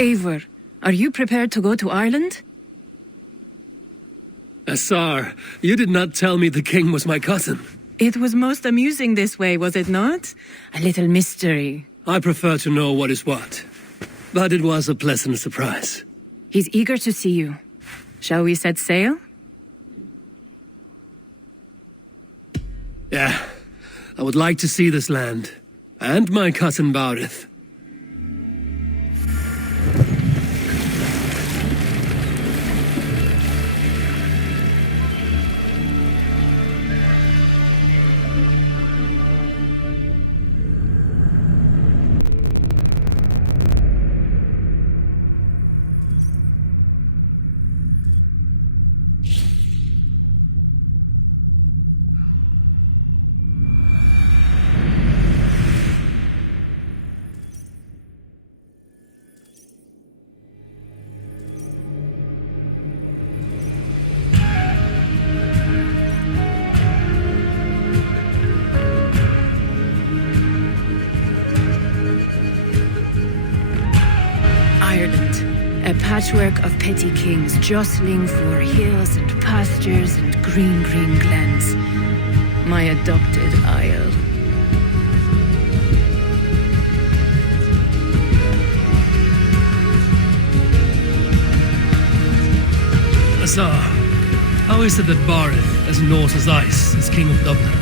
Eivor, are you prepared to go to Ireland? Assar, you did not tell me the king was my cousin. It was most amusing this way, was it not? A little mystery. I prefer to know what is what. But it was a pleasant surprise. He's eager to see you. Shall we set sail? Yeah, I would like to see this land. And my cousin Barith. Ireland, a patchwork of petty kings jostling for hills and pastures and green glens. My adopted isle. Assar, how is it that Barith, as north as ice, is king of Dublin?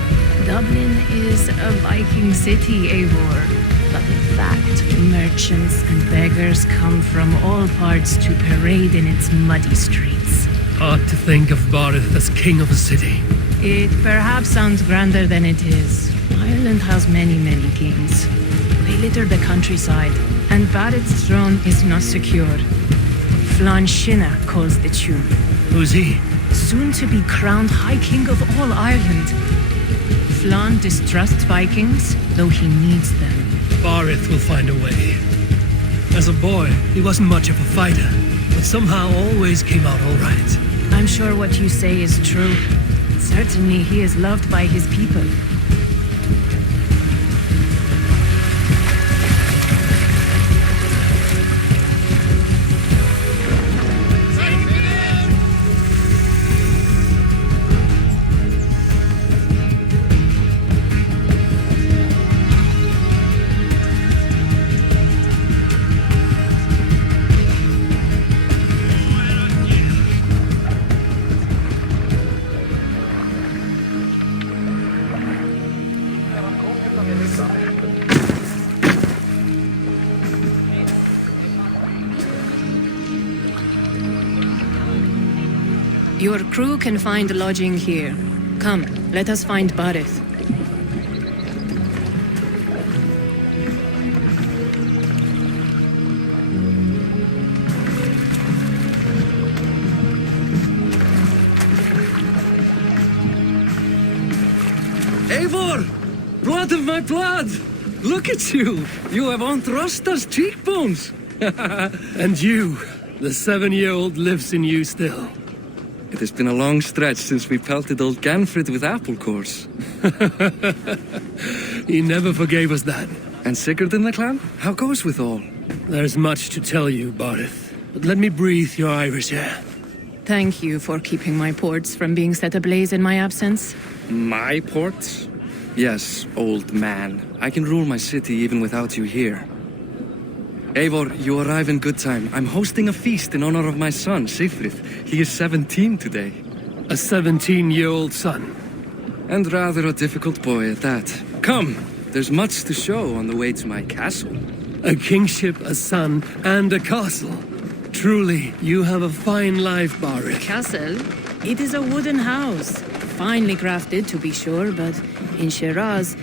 Dublin is a Viking city, Eivor. But in fact, merchants and beggars come from all parts to parade in its muddy streets. Hard to think of Barith as king of a city. It perhaps sounds grander than it is. Ireland has many kings. They litter the countryside, and Barith's throne is not secure. Flann Sinna calls the tune. Who's he? Soon to be crowned High King of all Ireland. Flann distrusts Vikings, though he needs them. Barith will find a way. As a boy, he wasn't much of a fighter, but somehow always came out all right. I'm sure what you say is true. Certainly he is loved by his people. Your crew can find lodging here. Come, let us find Barith. Eivor! Blood of my blood! Look at you! You have Aunt Rosta's cheekbones! And you, the 7-year-old lives in you still. It has been a long stretch since we pelted old Ganfrid with apple cores. He never forgave us that. And Sigurd in the clan? How goes with all? There's much to tell you, Barith, but let me breathe your Irish air. Thank you for keeping my ports from being set ablaze in my absence. My ports? Yes, old man. I can rule my city even without you here. Eivor, you arrive in good time. I'm hosting a feast in honor of my son, Sigfrid. He is 17 today. A 17-year-old son. And rather a difficult boy at that. Come, there's much to show on the way to my castle. A kingship, a son, and a castle. Truly, you have a fine life, Barith. Castle? It is a wooden house. Finely crafted, to be sure, but in Shiraz,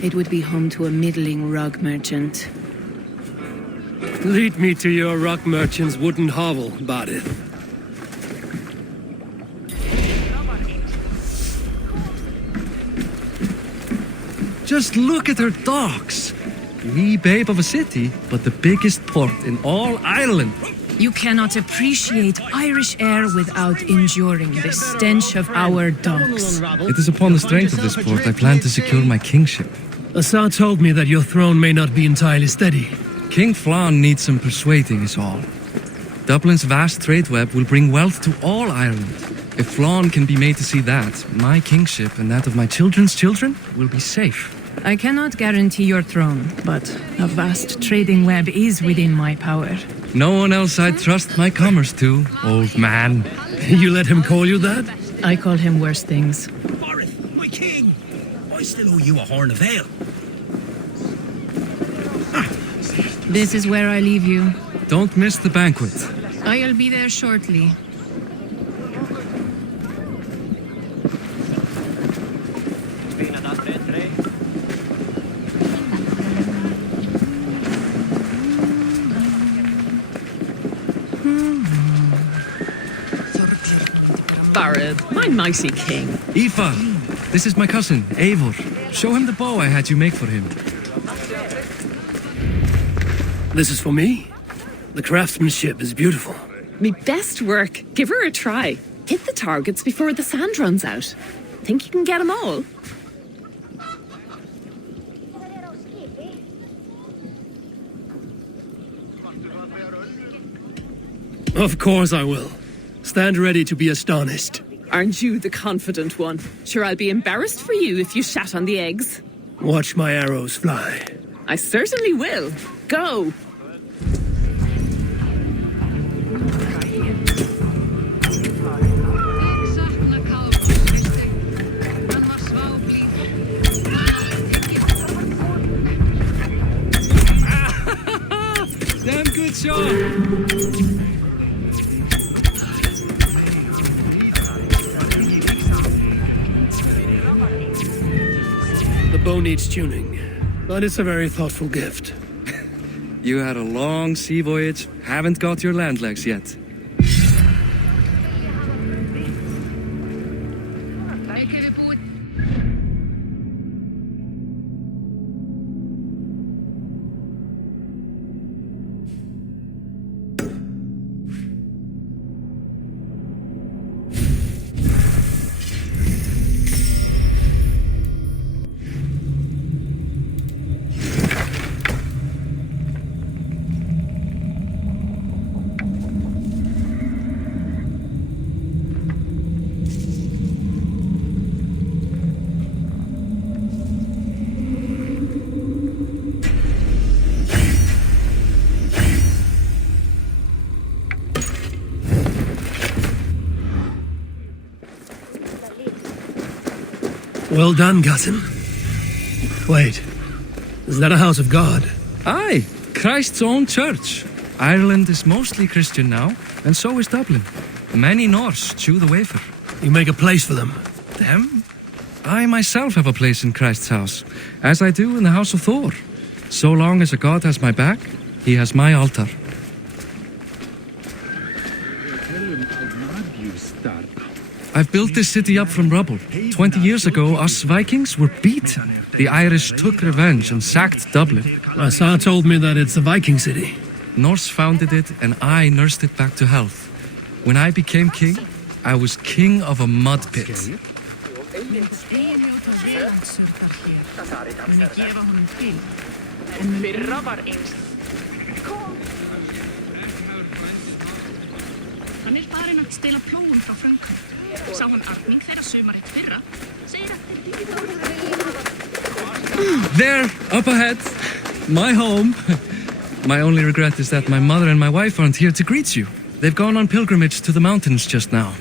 it would be home to a middling rug merchant. Lead me to your rock merchant's wooden hovel, Barith. Just look at her docks. Wee babe of a city, but the biggest port in all Ireland. You cannot appreciate Irish air without enduring the stench of our docks. It is upon the strength of this port I plan to secure my kingship. Assar told me that your throne may not be entirely steady. King Flann needs some persuading is all. Dublin's vast trade web will bring wealth to all Ireland. If Flann can be made to see that, my kingship and that of my children's children will be safe. I cannot guarantee your throne, but a vast trading web is within my power. No one else I'd trust my commerce to, old man. You let him call you that? I call him worse things. Barith, my king! I still owe you a horn of ale. This is where I leave you. Don't miss the banquet. I'll be there shortly. Barith, my mighty king. Aoife, this is my cousin, Eivor. Show him the bow I had you make for him. This is for me? The craftsmanship is beautiful. Me best work. Give her a try. Hit the targets before the sand runs out. Think you can get them all? Of course I will. Stand ready to be astonished. Aren't you the confident one? Sure, I'll be embarrassed for you if you shat on the eggs. Watch my arrows fly. I certainly will. Go! Damn good shot! The bow needs tuning, but it's a very thoughtful gift. You had a long sea voyage, haven't got your land legs yet. Well done, cousin. Wait, is that a house of God? Aye, Christ's own church. Ireland is mostly Christian now, and so is Dublin. Many Norse chew the wafer. You make a place for them. Them? I myself have a place in Christ's house, as I do in the house of Thor. So long as a god has my back, he has my altar. I've built this city up from rubble. 20 years ago, us Vikings were beaten. The Irish took revenge and sacked Dublin. Asa told me that it's a Viking city. Norse founded it, and I nursed it back to health. When I became king, I was king of a mud pit. Hann farinn að stela plógum frá Frönkum. Sá hann arning þeirra sumarið fyrra. Segir There, up ahead, my home. My only regret is that my mother and my wife aren't here to greet you. They've gone on pilgrimage to the mountains just now.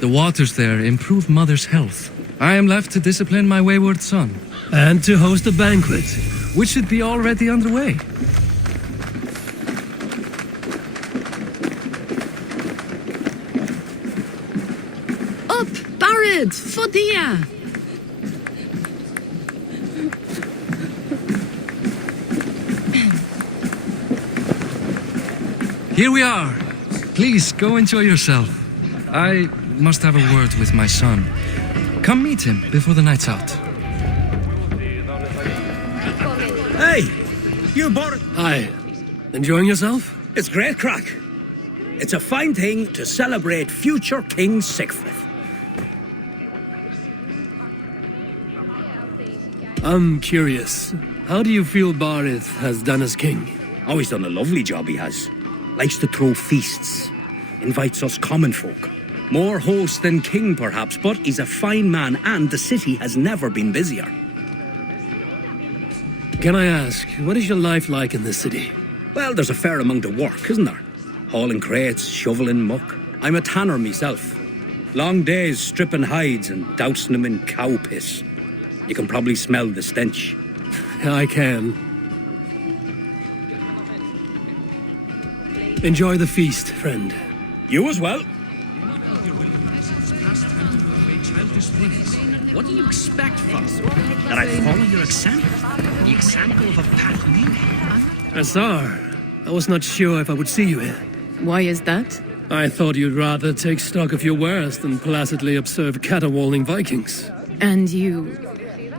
The waters there improve mother's health. I am left to discipline my wayward son. And to host a banquet. Which should be already underway. Up, Barith! Fodia! Here we are. Please, go enjoy yourself. I must have a word with my son. Come meet him before the night's out. Hey, you Barith. Hi. Enjoying yourself? It's great crack. It's a fine thing to celebrate future King Siegfried. I'm curious. How do you feel Barith has done as king? Oh, he's done a lovely job, he has. Likes to throw feasts. Invites us common folk. More host than king, perhaps, but he's a fine man, and the city has never been busier. Can I ask, what is your life like in this city? Well, there's a fair amount of work, isn't there? Hauling crates, shoveling muck. I'm a tanner myself. Long days stripping hides and dousing them in cow piss. You can probably smell the stench. I can. Enjoy the feast, friend. You as well. What do you expect from us? That I follow your example? The example of a path me? Azar, I was not sure if I would see you here. Why is that? I thought you'd rather take stock of your wares than placidly observe caterwauling Vikings. And you...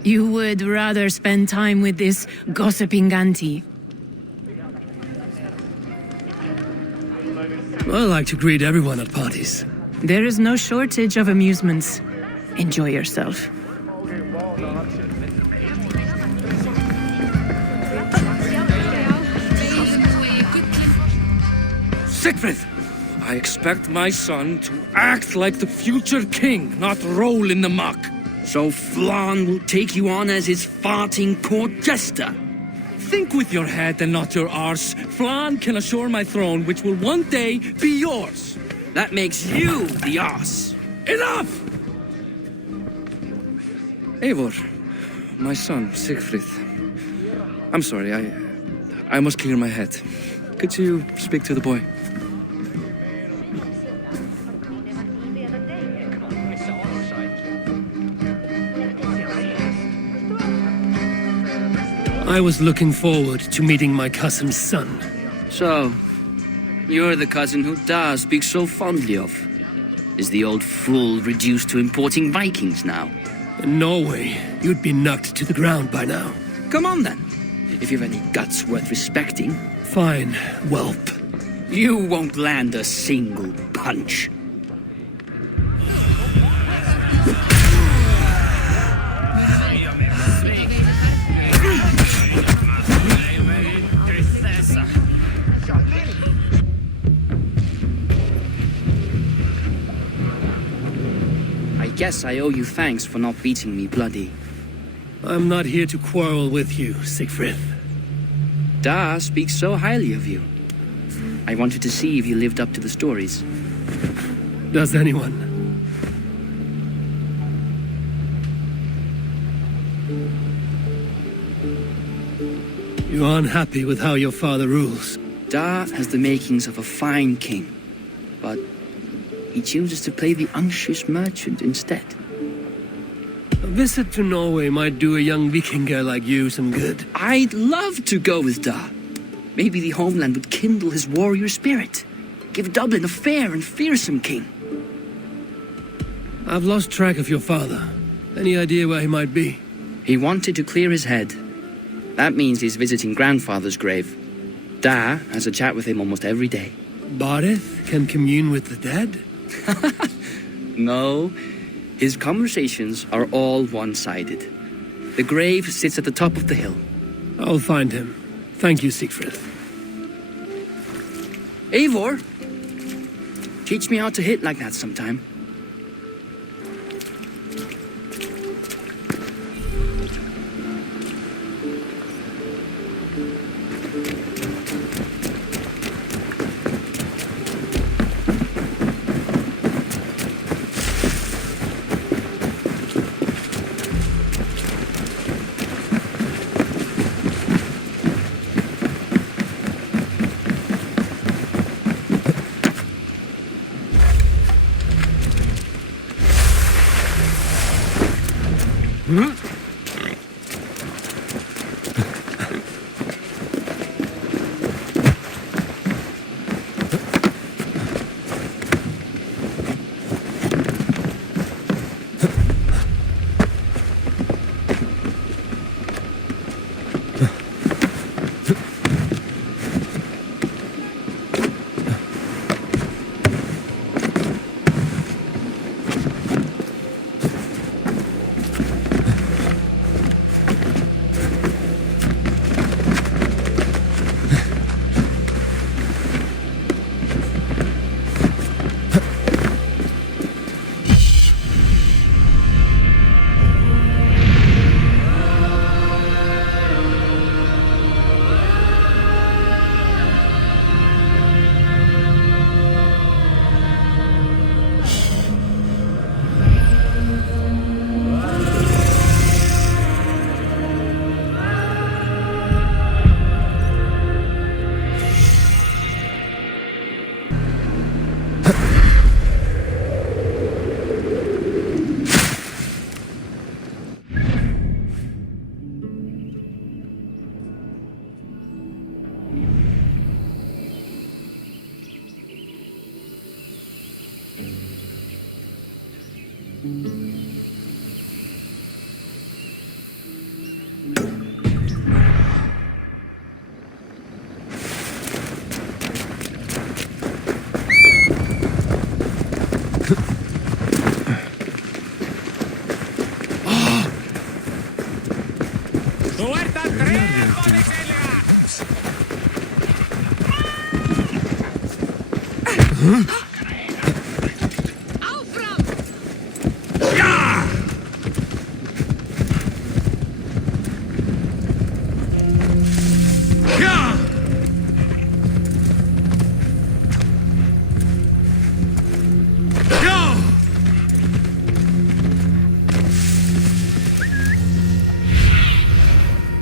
You would rather spend time with this gossiping auntie? I like to greet everyone at parties. There is no shortage of amusements. Enjoy yourself. Siegfried! I expect my son to act like the future king, not roll in the muck. So Flan will take you on as his farting court jester? Think with your head and not your arse. Flan can assure my throne, which will one day be yours. That makes you the ass. Enough! Eivor, my son, Siegfried. I'm sorry, I must clear my head. Could you speak to the boy? I was looking forward to meeting my cousin's son. So, you're the cousin who Da speaks so fondly of. Is the old fool reduced to importing Vikings now? In Norway, you'd be knocked to the ground by now. Come on then, if you've any guts worth respecting. Fine, whelp. You won't land a single punch. I guess I owe you thanks for not beating me bloody. I'm not here to quarrel with you, Siegfried. Da speaks so highly of you. I wanted to see if you lived up to the stories. Does anyone? You're unhappy with how your father rules. Da has the makings of a fine king, but he chooses to play the unctuous merchant instead. A visit to Norway might do a young Vikinger like you some good. I'd love to go with Da. Maybe the homeland would kindle his warrior spirit. Give Dublin a fair and fearsome king. I've lost track of your father. Any idea where he might be? He wanted to clear his head. That means he's visiting grandfather's grave. Da has a chat with him almost every day. Barith can commune with the dead? No, his conversations are all one-sided. The grave sits at the top of the hill. I'll find him. Thank you, Siegfried. Eivor, teach me how to hit like that sometime.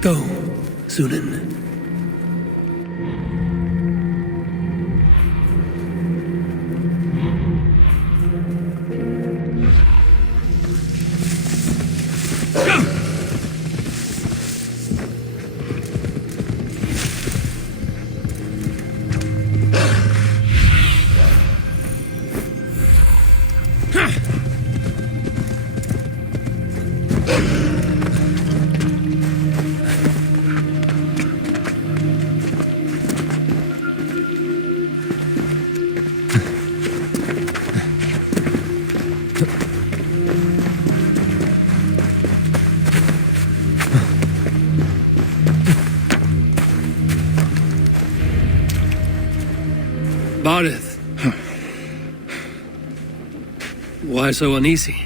Go, Sunan. Bardith. Why so uneasy?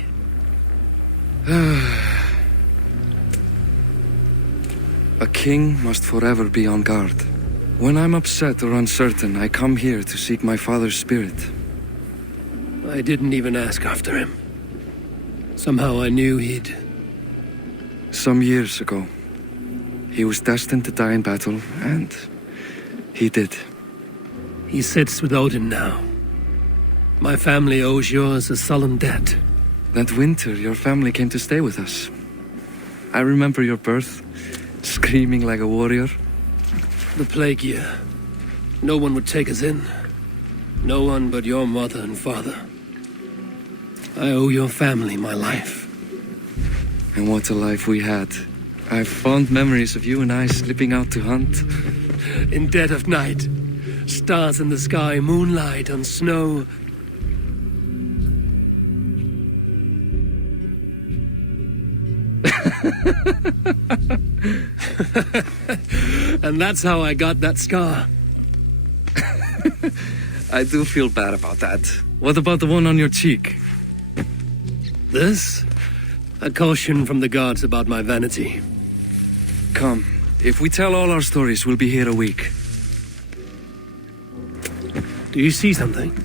A king must forever be on guard. When I'm upset or uncertain, I come here to seek my father's spirit. I didn't even ask after him. Somehow I knew he'd... Some years ago, he was destined to die in battle, and he did. He sits with Odin now. My family owes yours a sullen debt. That winter, your family came to stay with us. I remember your birth, screaming like a warrior. The plague year. No one would take us in. No one but your mother and father. I owe your family my life. And what a life we had. I have fond memories of you and I slipping out to hunt. In dead of night. Stars in the sky, moonlight on snow. And that's how I got that scar. I do feel bad about that. What about the one on your cheek? This? A caution from the gods about my vanity. Come, if we tell all our stories, we'll be here a week. Do you see something?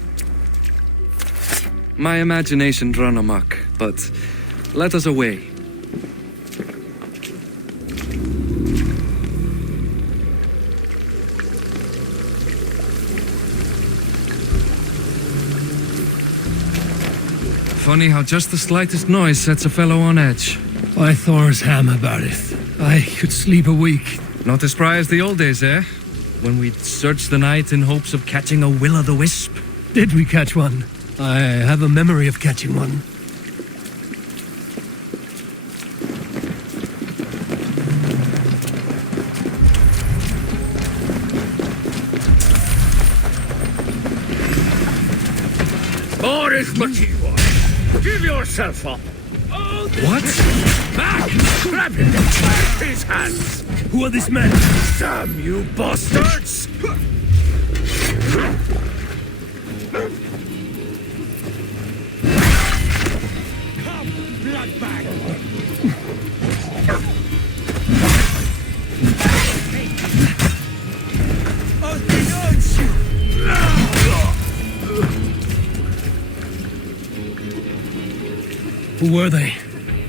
My imagination run amok, but let us away. Funny how just the slightest noise sets a fellow on edge. By Thor's hammer, Bardith. I could sleep a week. Not as spry as the old days, eh? When we'd search the night in hopes of catching a will-o'-the-wisp. Did we catch one? I have a memory of catching one. Boris Matiwa, give yourself up. What? Back! Grab him! Clasp his hands! Who are these men? Damn you bastards! Come, bloodbag! Who were they?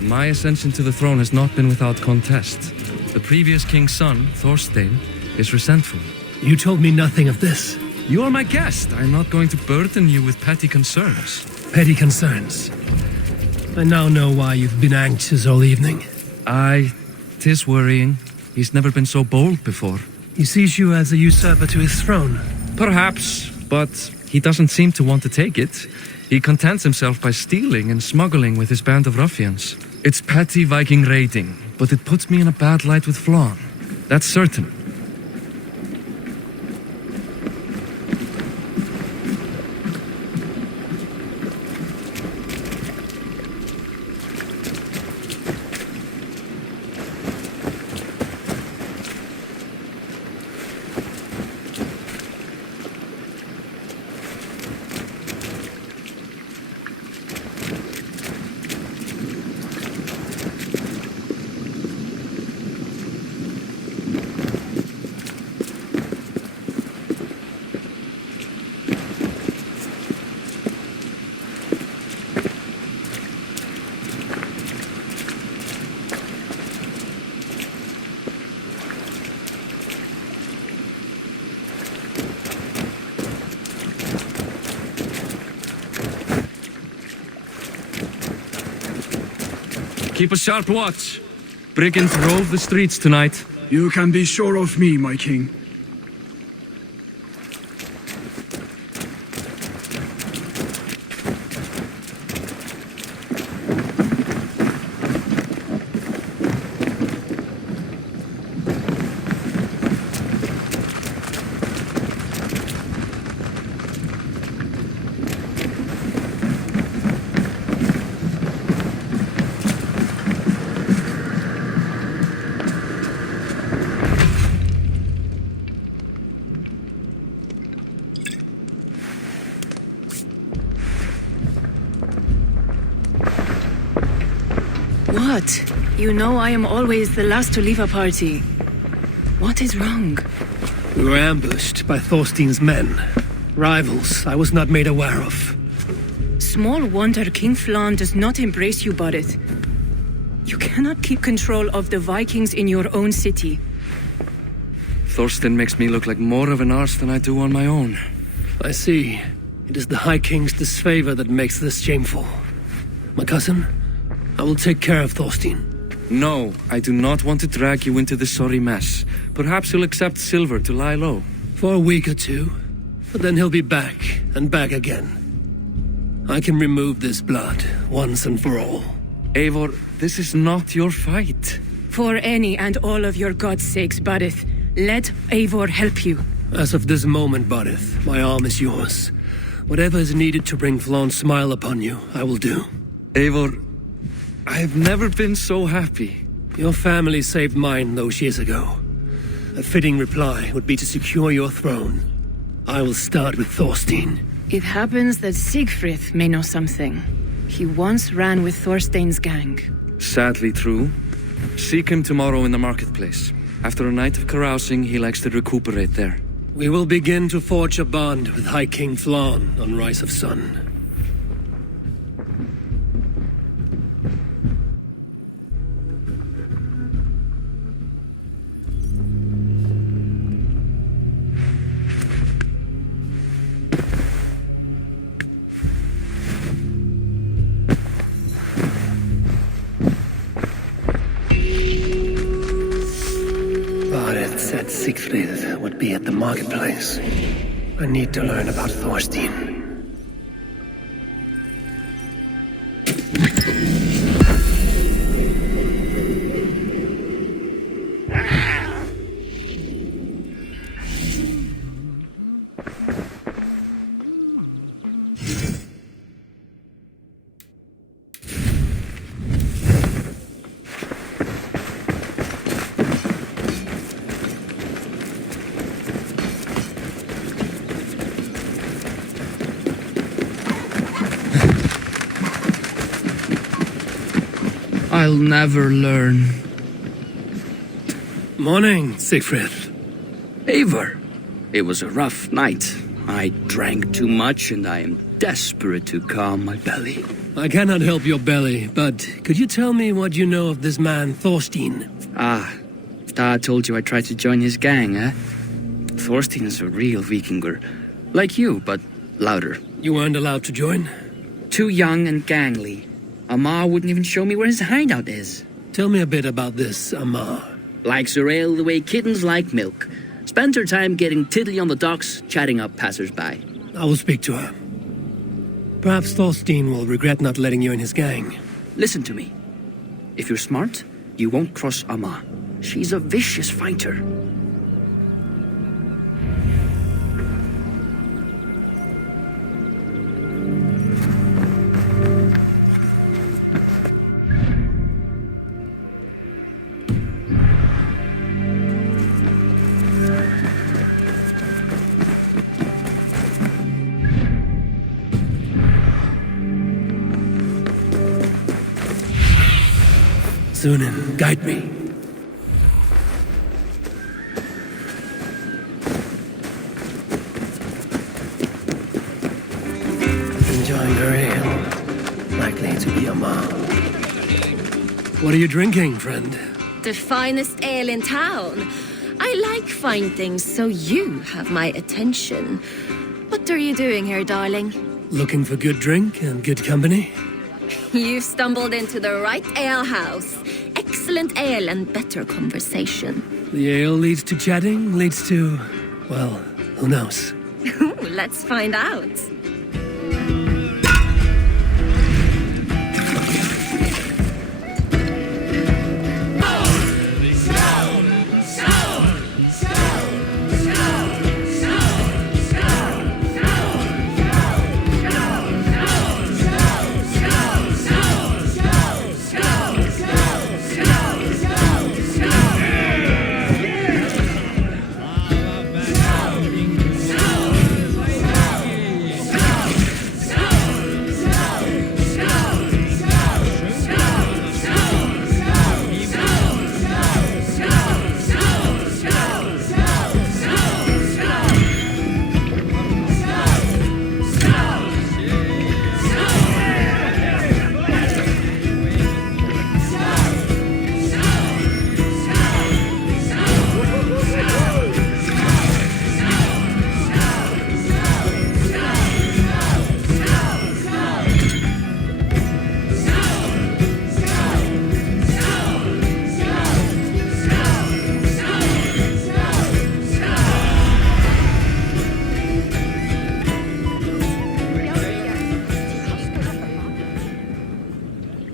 My ascension to the throne has not been without contest. The previous king's son, Thorstein, is resentful. You told me nothing of this. You are my guest. I'm not going to burden you with petty concerns. Petty concerns. I now know why you've been anxious all evening. Aye, 'tis worrying. He's never been so bold before. He sees you as a usurper to his throne. Perhaps, but he doesn't seem to want to take it. He contents himself by stealing and smuggling with his band of ruffians. It's petty Viking raiding, but it puts me in a bad light with Flann. That's certain. Keep a sharp watch. Brigands rove the streets tonight. You can be sure of me, my king. What? You know I am always the last to leave a party. What is wrong? We were ambushed by Thorstein's men. Rivals I was not made aware of. Small wonder King Flann does not embrace you, Barrett. You cannot keep control of the Vikings in your own city. Thorstein makes me look like more of an arse than I do on my own. I see. It is the High King's disfavor that makes this shameful. My cousin, I will take care of Thorstein. No, I do not want to drag you into this sorry mess. Perhaps you'll accept silver to lie low. For a week or two, but then he'll be back, and back again. I can remove this blood, once and for all. Eivor, this is not your fight. For any and all of your God's sakes, Barrett, let Eivor help you. As of this moment, Barrett, my arm is yours. Whatever is needed to bring Flann's smile upon you, I will do. Eivor, I have never been so happy. Your family saved mine those years ago. A fitting reply would be to secure your throne. I will start with Thorstein. It happens that Siegfried may know something. He once ran with Thorstein's gang. Sadly true. Seek him tomorrow in the marketplace. After a night of carousing, he likes to recuperate there. We will begin to forge a bond with High King Flann on Rise of Sun. Barrett said Siegfried would be at the marketplace. I need to learn about Thorstein. I'll never learn. Morning, Siegfried. Eivor, it was a rough night. I drank too much and I am desperate to calm my belly. I cannot help your belly, but could you tell me what you know of this man, Thorstein? Dad told you I tried to join his gang, eh? Thorstein is a real Vikinger. Like you, but louder. You weren't allowed to join? Too young and gangly. Amar wouldn't even show me where his hideout is. Tell me a bit about this Amar. Likes her ale the way kittens like milk. Spends her time getting tiddly on the docks, chatting up passers-by. I will speak to her. Perhaps Thorstein will regret not letting you in his gang. Listen to me. If you're smart, you won't cross Amma. She's a vicious fighter. Sunan, guide me. Enjoying her ale. Likely to be a mom. What are you drinking, friend? The finest ale in town. I like fine things, so you have my attention. What are you doing here, darling? Looking for good drink and good company? You've stumbled into the right alehouse. Excellent ale and better conversation. The ale leads to chatting, leads to... well, who knows? Let's find out.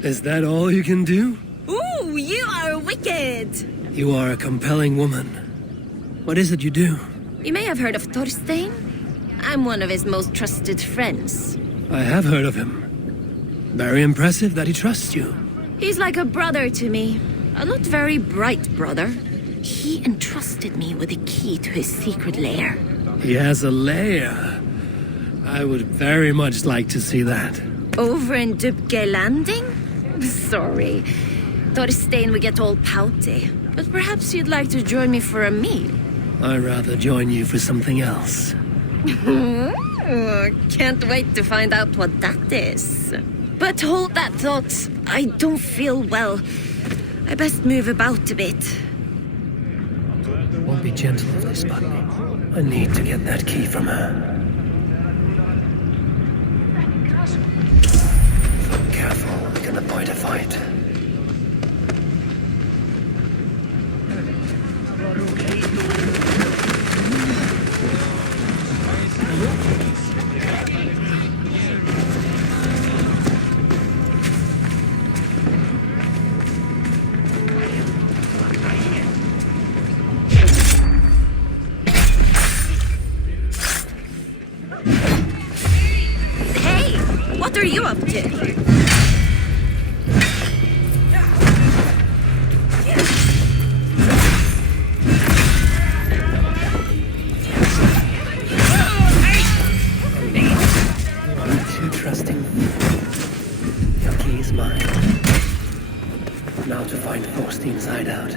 Is that all you can do? Ooh, you are wicked! You are a compelling woman. What is it you do? You may have heard of Thorstein. I'm one of his most trusted friends. I have heard of him. Very impressive that he trusts you. He's like a brother to me. A not very bright brother. He entrusted me with the key to his secret lair. He has a lair. I would very much like to see that. Over in Dubke Landing? Sorry. Thorstein would get all pouty. But perhaps you'd like to join me for a meal. I'd rather join you for something else. Can't wait to find out what that is. But hold that thought. I don't feel well. I best move about a bit. Won't be gentle with this, Bunny. I need to get that key from her. Careful, we can avoid a fight. Hey, what are you up to? Trusting. Your key is mine. Now to find Thorstein's hideout.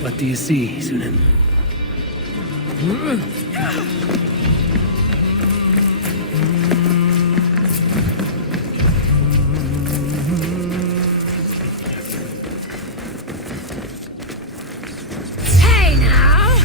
What do you see, Sunan? Hey now!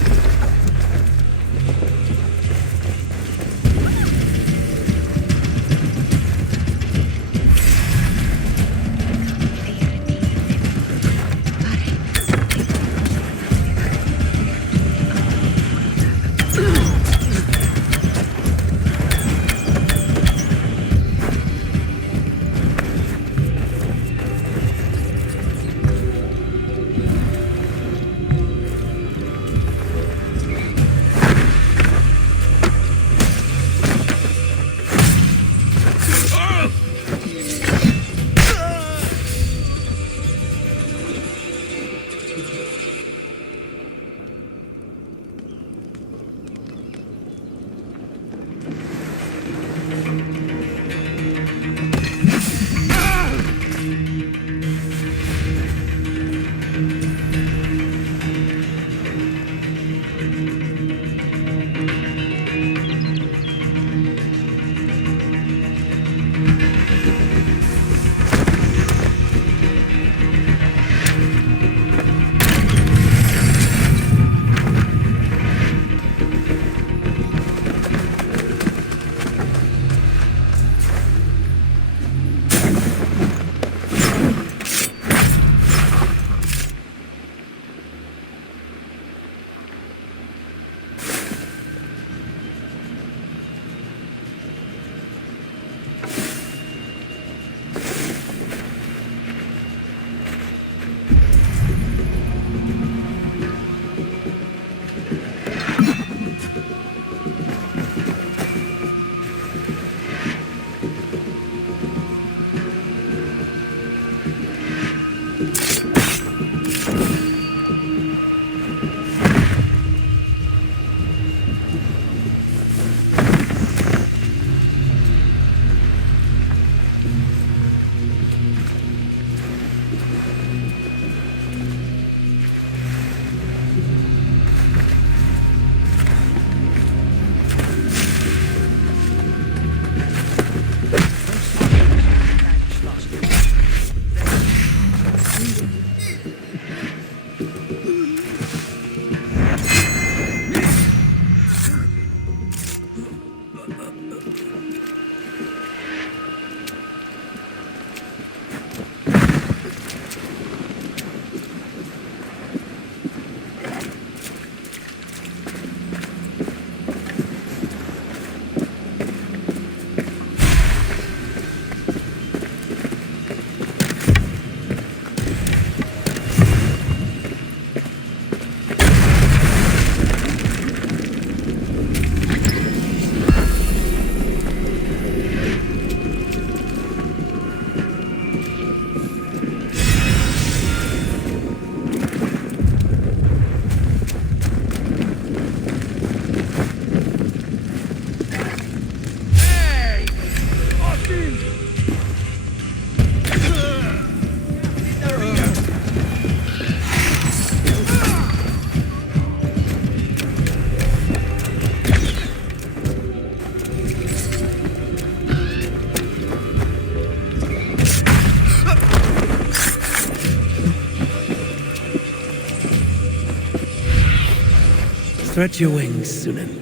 Stretch your wings, Sunan.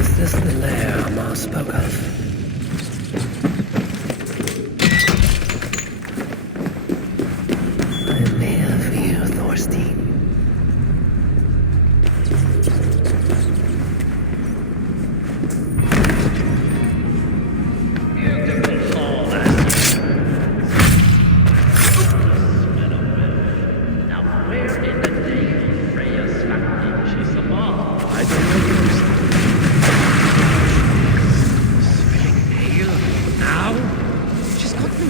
Is this the lair Ma spoke of? I'm here for you, Thorstein.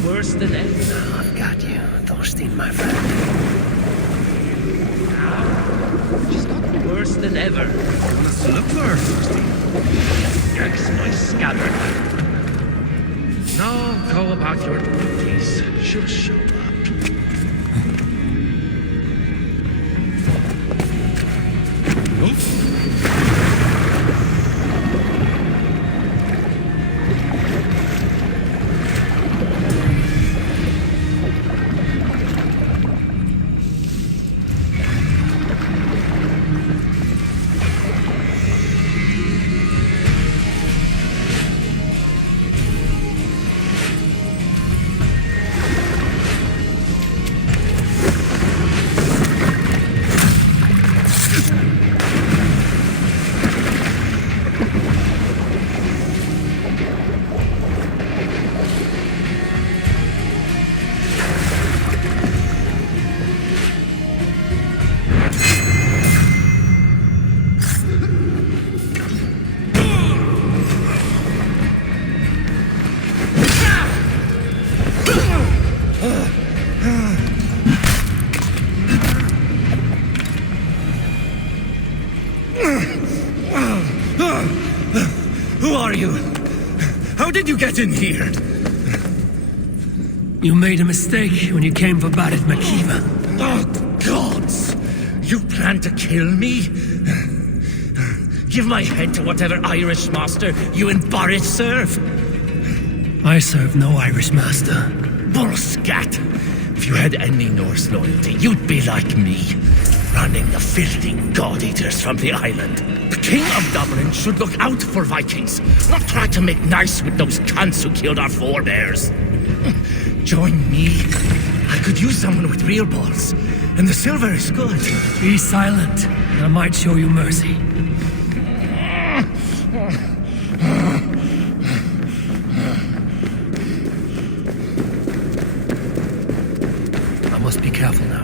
Worse than ever. Now I've got you, Thorstein, my friend. She's gotten worse than ever. Let's look for her, Thorstein. Yikes, my scabbard. No, go about your duties. She'll show up. Who are you? How did you get in here? You made a mistake when you came for Barit Makiva. Oh, gods! You plan to kill me? Give my head to whatever Irish master you and Barrett serve. I serve no Irish master. Bullscat! If you had any Norse loyalty, you'd be like me, running the filthy god-eaters from the island. The King of Dublin should look out for Vikings, not try to make nice with those cunts who killed our forebears. Join me. I could use someone with real balls, and the silver is good. Be silent, and I might show you mercy. I must be careful now.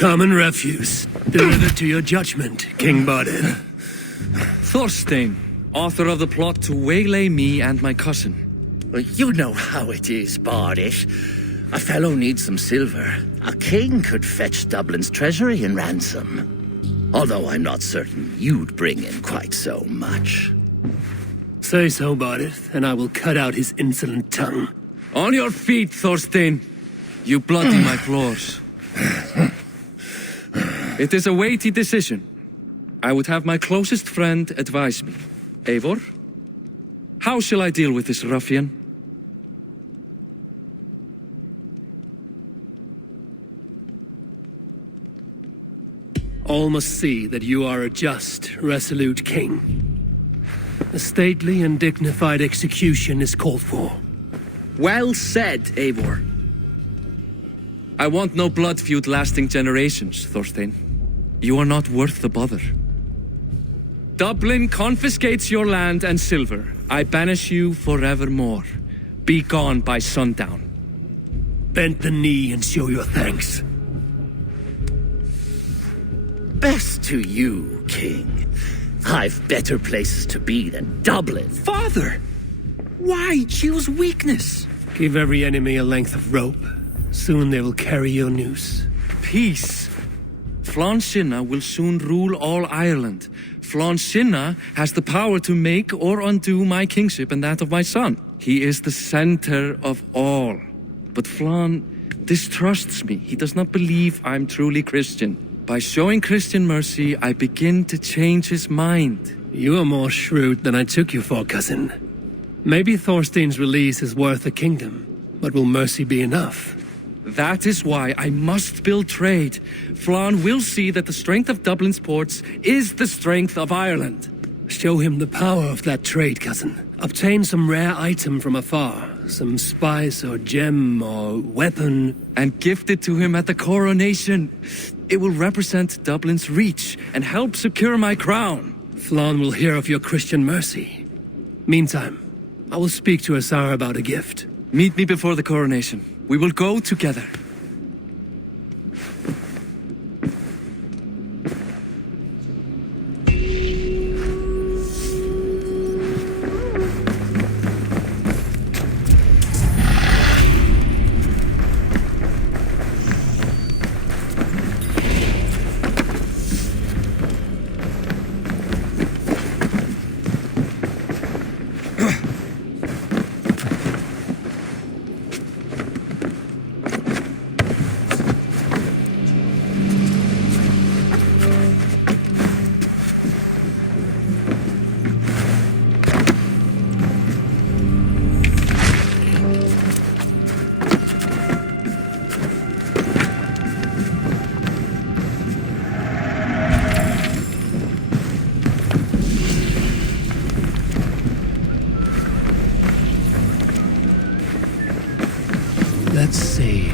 Common refuse. Delivered to your judgment, King Barded. Thorstein, author of the plot to waylay me and my cousin. Well, you know how it is, Bardish. A fellow needs some silver. A king could fetch Dublin's treasury in ransom. Although I'm not certain you'd bring in quite so much. Say so, Barded, and I will cut out his insolent tongue. On your feet, Thorstein! You bloody my floors. It is a weighty decision. I would have my closest friend advise me. Eivor, how shall I deal with this ruffian? All must see that you are a just, resolute king. A stately and dignified execution is called for. Well said, Eivor. I want no blood feud lasting generations, Thorstein. You are not worth the bother. Dublin confiscates your land and silver. I banish you forevermore. Be gone by sundown. Bend the knee and show your thanks. Best to you, King. I've better places to be than Dublin. Father! Why choose weakness? Give every enemy a length of rope. Soon they will carry your noose. Peace. Flann Sinna will soon rule all Ireland. Flann Sinna has the power to make or undo my kingship and that of my son. He is the center of all. But Flann distrusts me. He does not believe I'm truly Christian. By showing Christian mercy, I begin to change his mind. You are more shrewd than I took you for, cousin. Maybe Thorstein's release is worth a kingdom, but will mercy be enough? That is why I must build trade. Flann will see that the strength of Dublin's ports is the strength of Ireland. Show him the power of that trade, cousin. Obtain some rare item from afar, some spice or gem or weapon, and gift it to him at the coronation. It will represent Dublin's reach and help secure my crown. Flann will hear of your Christian mercy. Meantime, I will speak to Asar about a gift. Meet me before the coronation. We will go together. Let's see.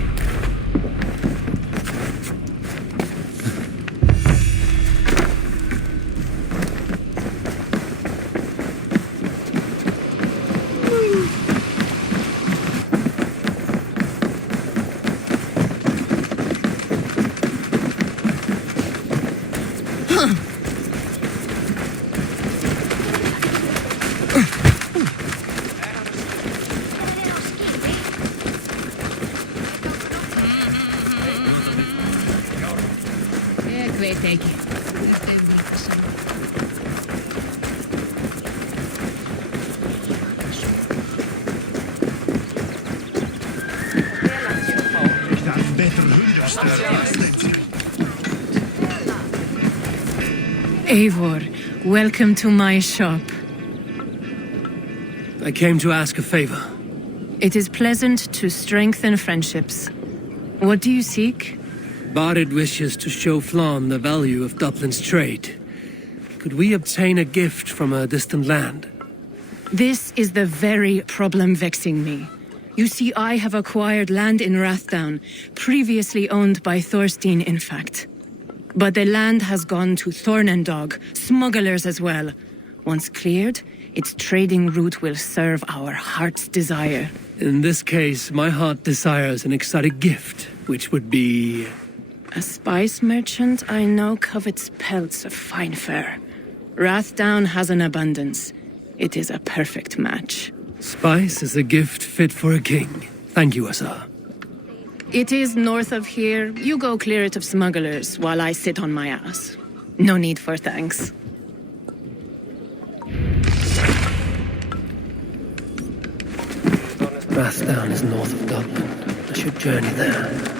Eivor, welcome to my shop. I came to ask a favor. It is pleasant to strengthen friendships. What do you seek? Barded wishes to show Flann the value of Dublin's trade. Could we obtain a gift from a distant land? This is the very problem vexing me. You see, I have acquired land in Rathdown, previously owned by Thorstein, in fact. But the land has gone to Thornendog, smugglers as well. Once cleared, its trading route will serve our heart's desire. In this case, my heart desires an exotic gift, which would be A spice merchant I know covets pelts of fine fur. Rathdown has an abundance. It is a perfect match. Spice is a gift fit for a king. Thank you, Asa. It is north of here. You go clear it of smugglers while I sit on my ass. No need for thanks. Rathdown is north of Dublin. I should journey there.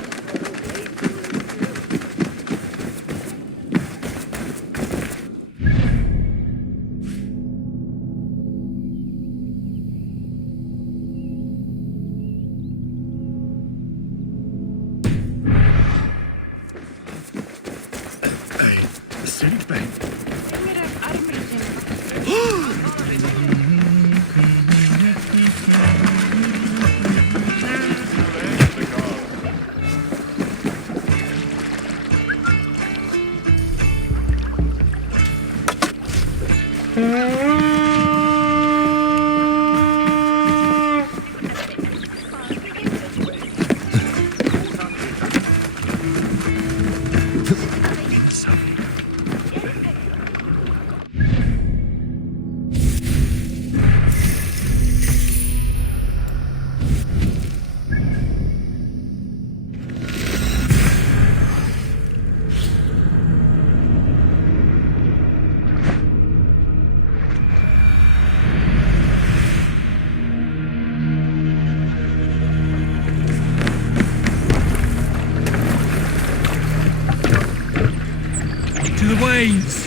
Waves!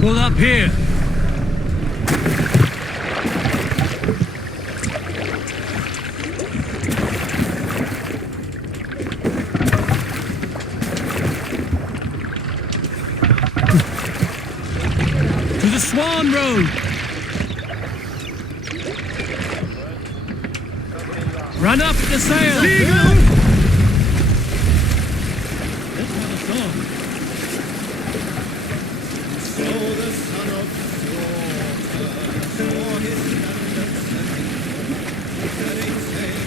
Pull up here! To the Swan Road! Run up the sail! That's not a song. So the son of Slaughter saw his standards setting sail.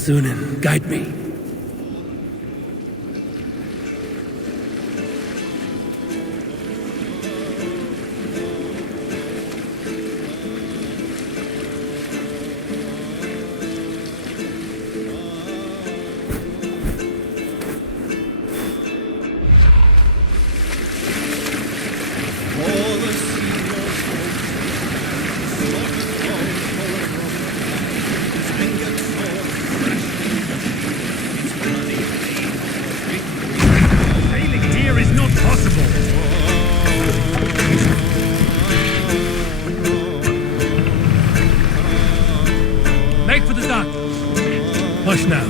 Sunan, guide me. Push now.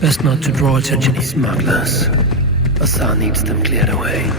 Best not to draw attention to smugglers. Asa needs them cleared away.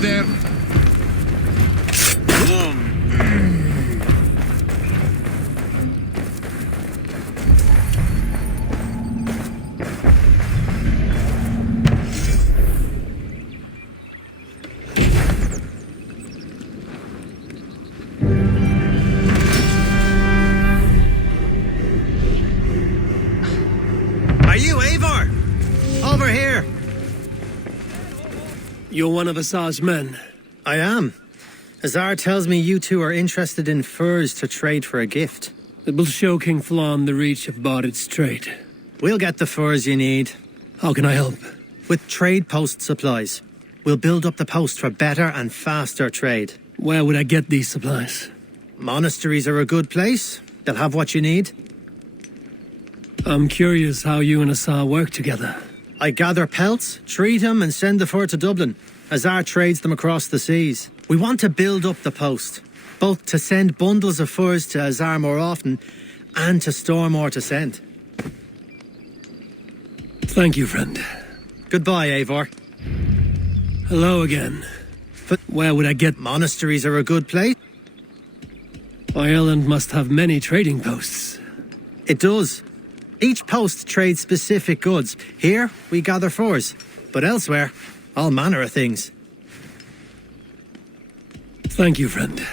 there. Are you Eivor? Over here. You're one of Azar's men. I am. Azar tells me you two are interested in furs to trade for a gift. It will show King Flann the reach of Bardet's trade. We'll get the furs you need. How can I help? With trade post supplies. We'll build up the post for better and faster trade. Where would I get these supplies? Monasteries are a good place. They'll have what you need. I'm curious how you and Azar work together. I gather pelts, treat them, and send the fur to Dublin. Azar trades them across the seas. We want to build up the post, both to send bundles of furs to Azar more often, and to store more to send. Thank you, friend. Goodbye, Eivor. Hello again. But where would I get... Monasteries are a good place. Ireland must have many trading posts. It does. Each post trades specific goods. Here, we gather furs. But elsewhere, all manner of things. Thank you, friend.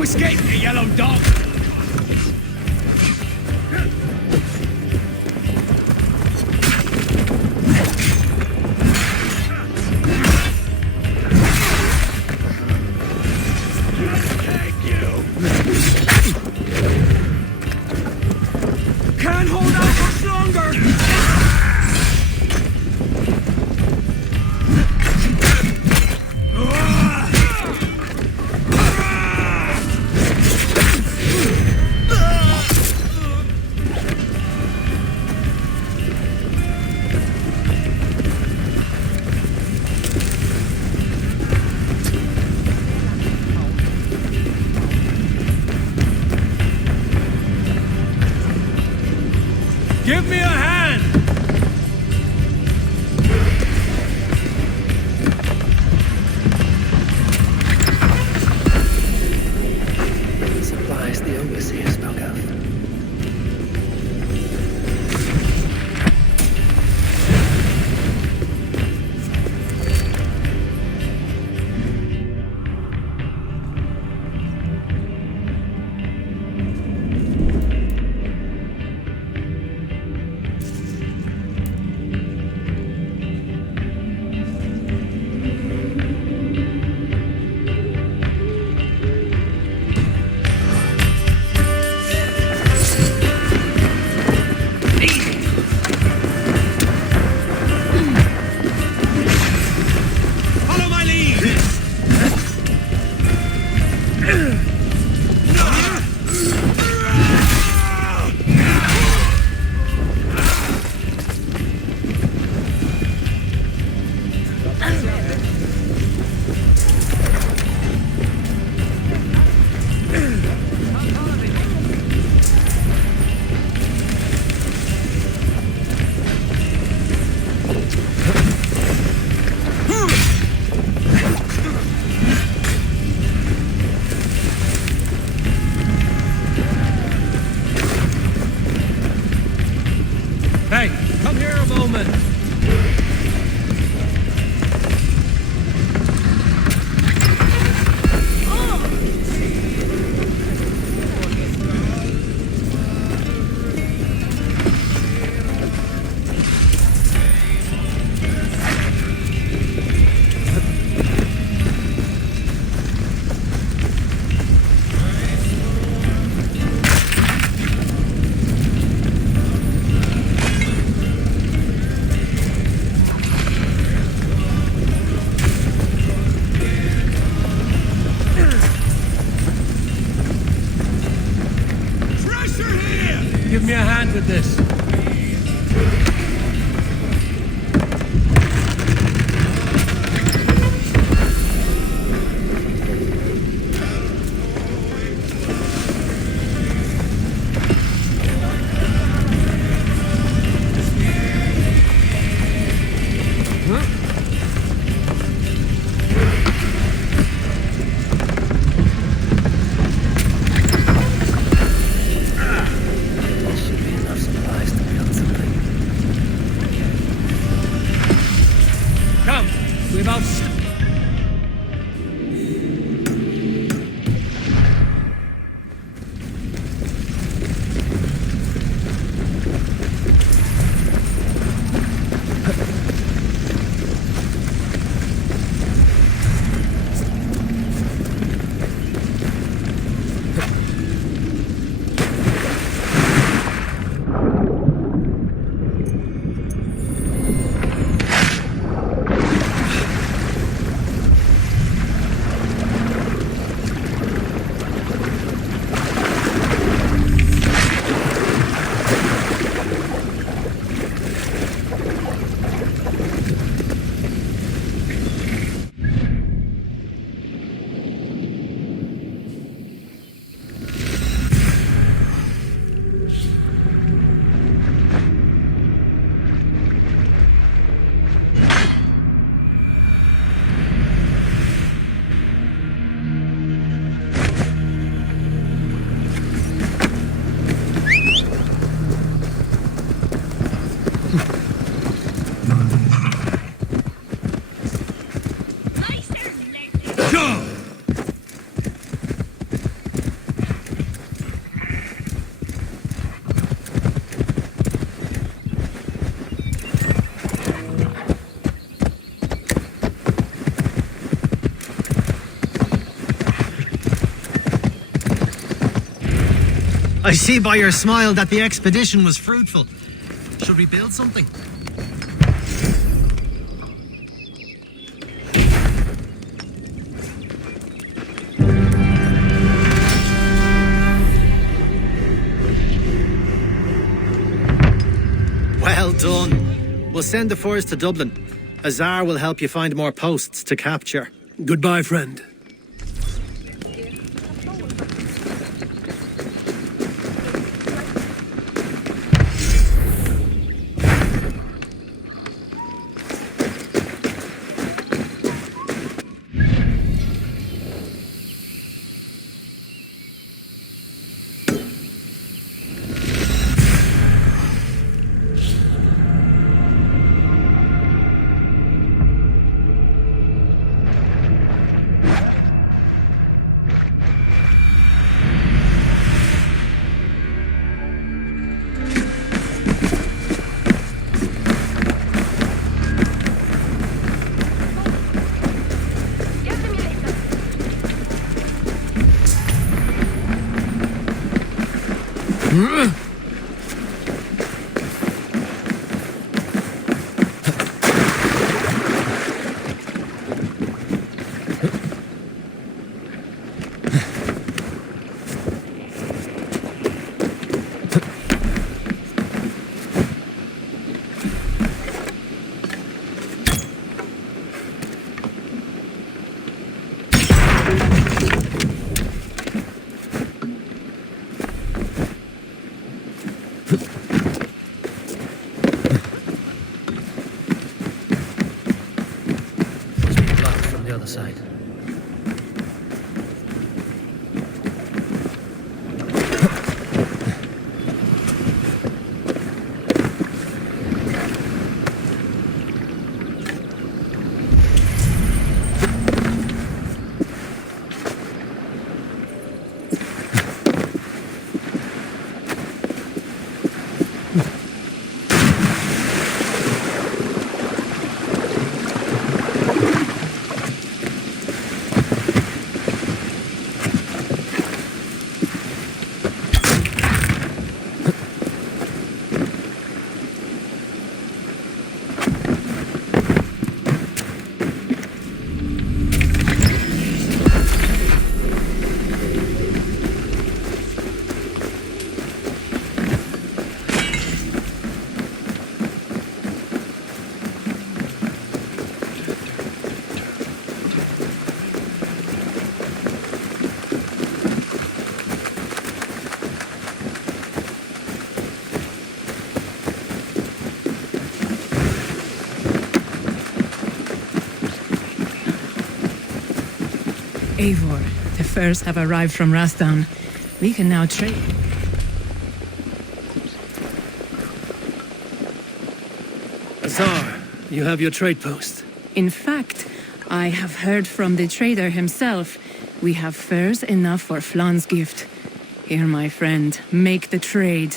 Escape, you yellow dog! Can't hold out much longer! Give me a hand! Supplies the overseer spoke of. Hey, come here a moment. Give me a hand with this. We've out. I see by your smile that the expedition was fruitful. Should we build something? Well done. We'll send the force to Dublin. Azar will help you find more posts to capture. Goodbye, friend. The other side. Eivor, the furs have arrived from Rasdown. We can now trade. Azar, you have your trade post. In fact, I have heard from the trader himself. We have furs enough for Flan's gift. Here, my friend, make the trade.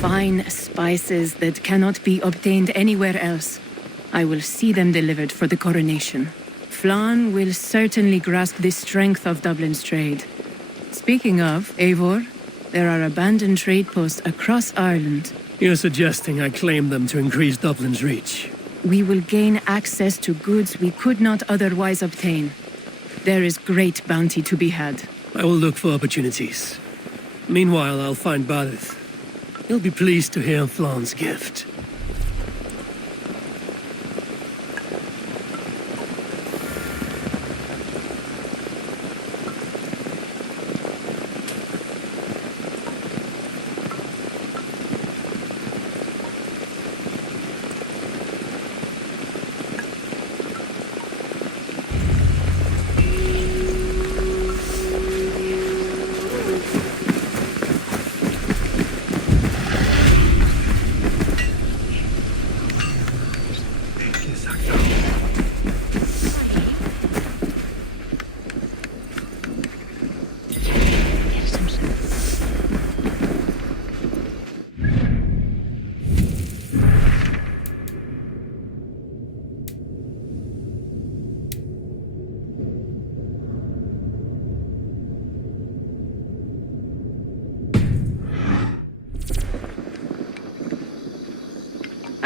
Fine spices that cannot be obtained anywhere else. I will see them delivered for the coronation. Flan will certainly grasp the strength of Dublin's trade. Speaking of, Eivor, there are abandoned trade posts across Ireland. You're suggesting I claim them to increase Dublin's reach. We will gain access to goods we could not otherwise obtain. There is great bounty to be had. I will look for opportunities. Meanwhile, I'll find Badith. He'll be pleased to hear Flan's gift.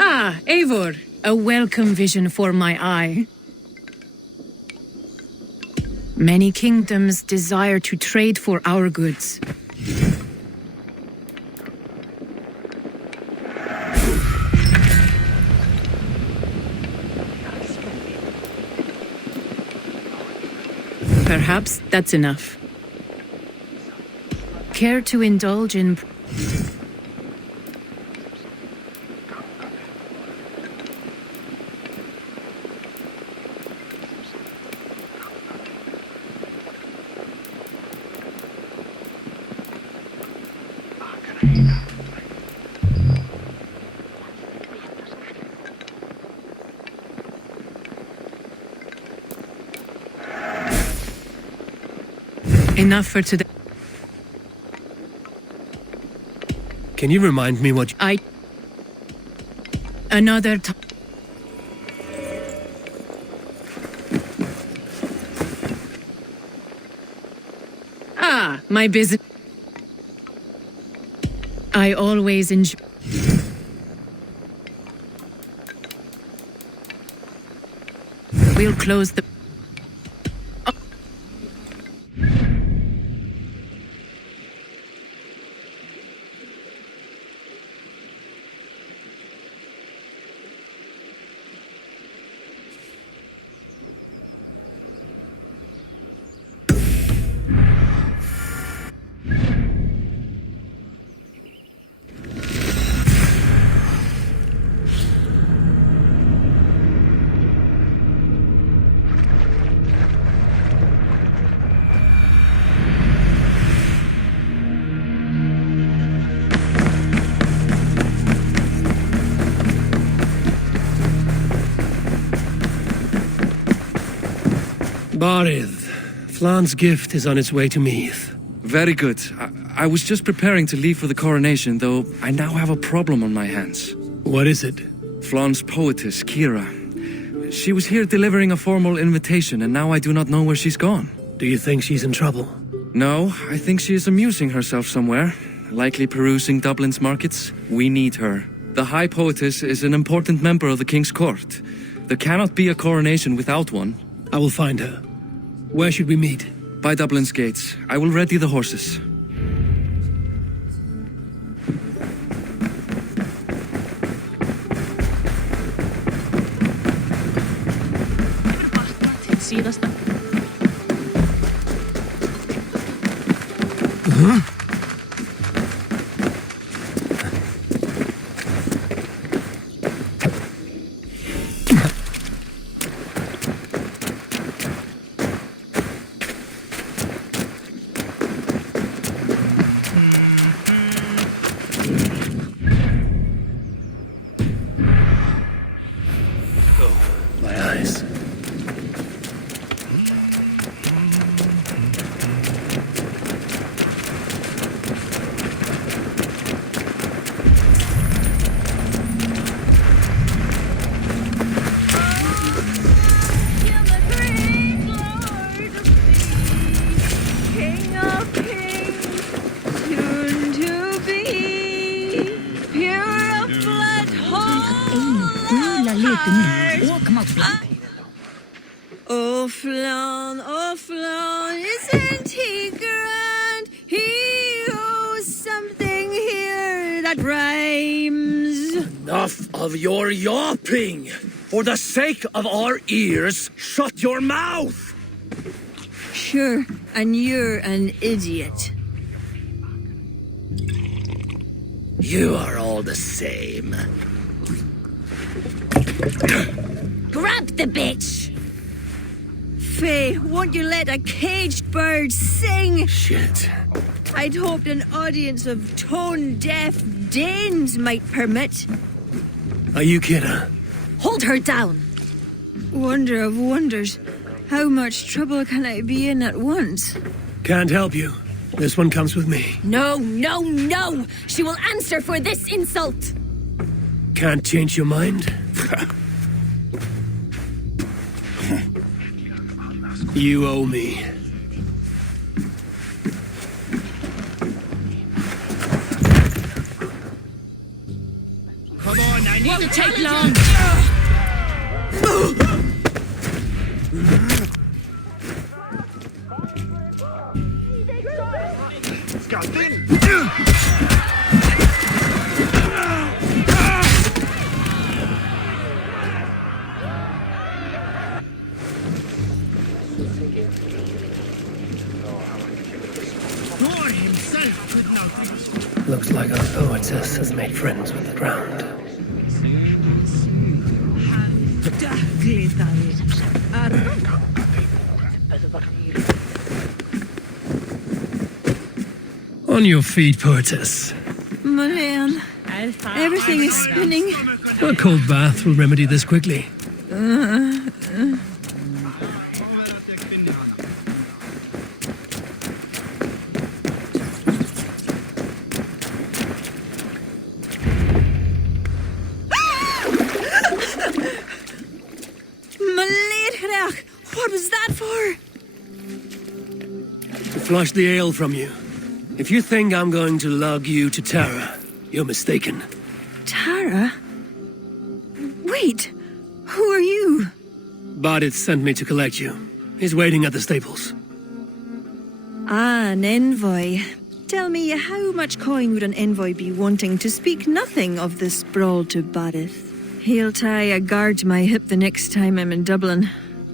Ah, Eivor, a welcome vision for my eye. Many kingdoms desire to trade for our goods. Perhaps that's enough. Care to indulge in... Enough for today. Can you remind me what Another time. My business. I always enjoy. We'll close the. Barith, Flan's gift is on its way to Meath. Very good. I was just preparing to leave for the coronation, though I now have a problem on my hands. What is it? Flan's poetess, Kira. She was here delivering a formal invitation, and now I do not know where she's gone. Do you think she's in trouble? No, I think she is amusing herself somewhere. Likely perusing Dublin's markets. We need her. The High Poetess is an important member of the King's Court. There cannot be a coronation without one. I will find her. Where should we meet? By Dublin's gates. I will ready the horses. Oh Flan, isn't he grand? He owes something here that rhymes. Enough of your yawping! For the sake of our ears, shut your mouth! Sure, and you're an idiot. You are all the same. Grab the bitch! Faye, won't you let a caged bird sing? Shit. I'd hoped an audience of tone-deaf Danes might permit. Are you kidding? Hold her down! Wonder of wonders. How much trouble can I be in at once? Can't help you. This one comes with me. No, no, no! She will answer for this insult! Can't change your mind? You owe me. Come on, I need Won't take long. Looks like our poetess has made friends with the ground. On your feet, poetess. Mulan. Everything is spinning. A cold bath will remedy this quickly. What was that for? To flush the ale from you. If you think I'm going to lug you to Tara, you're mistaken. Tara? Wait, who are you? Bardith sent me to collect you. He's waiting at the stables. Ah, an envoy. Tell me, how much coin would an envoy be wanting to speak nothing of the sprawl to Bardith? He'll tie a guard to my hip the next time I'm in Dublin.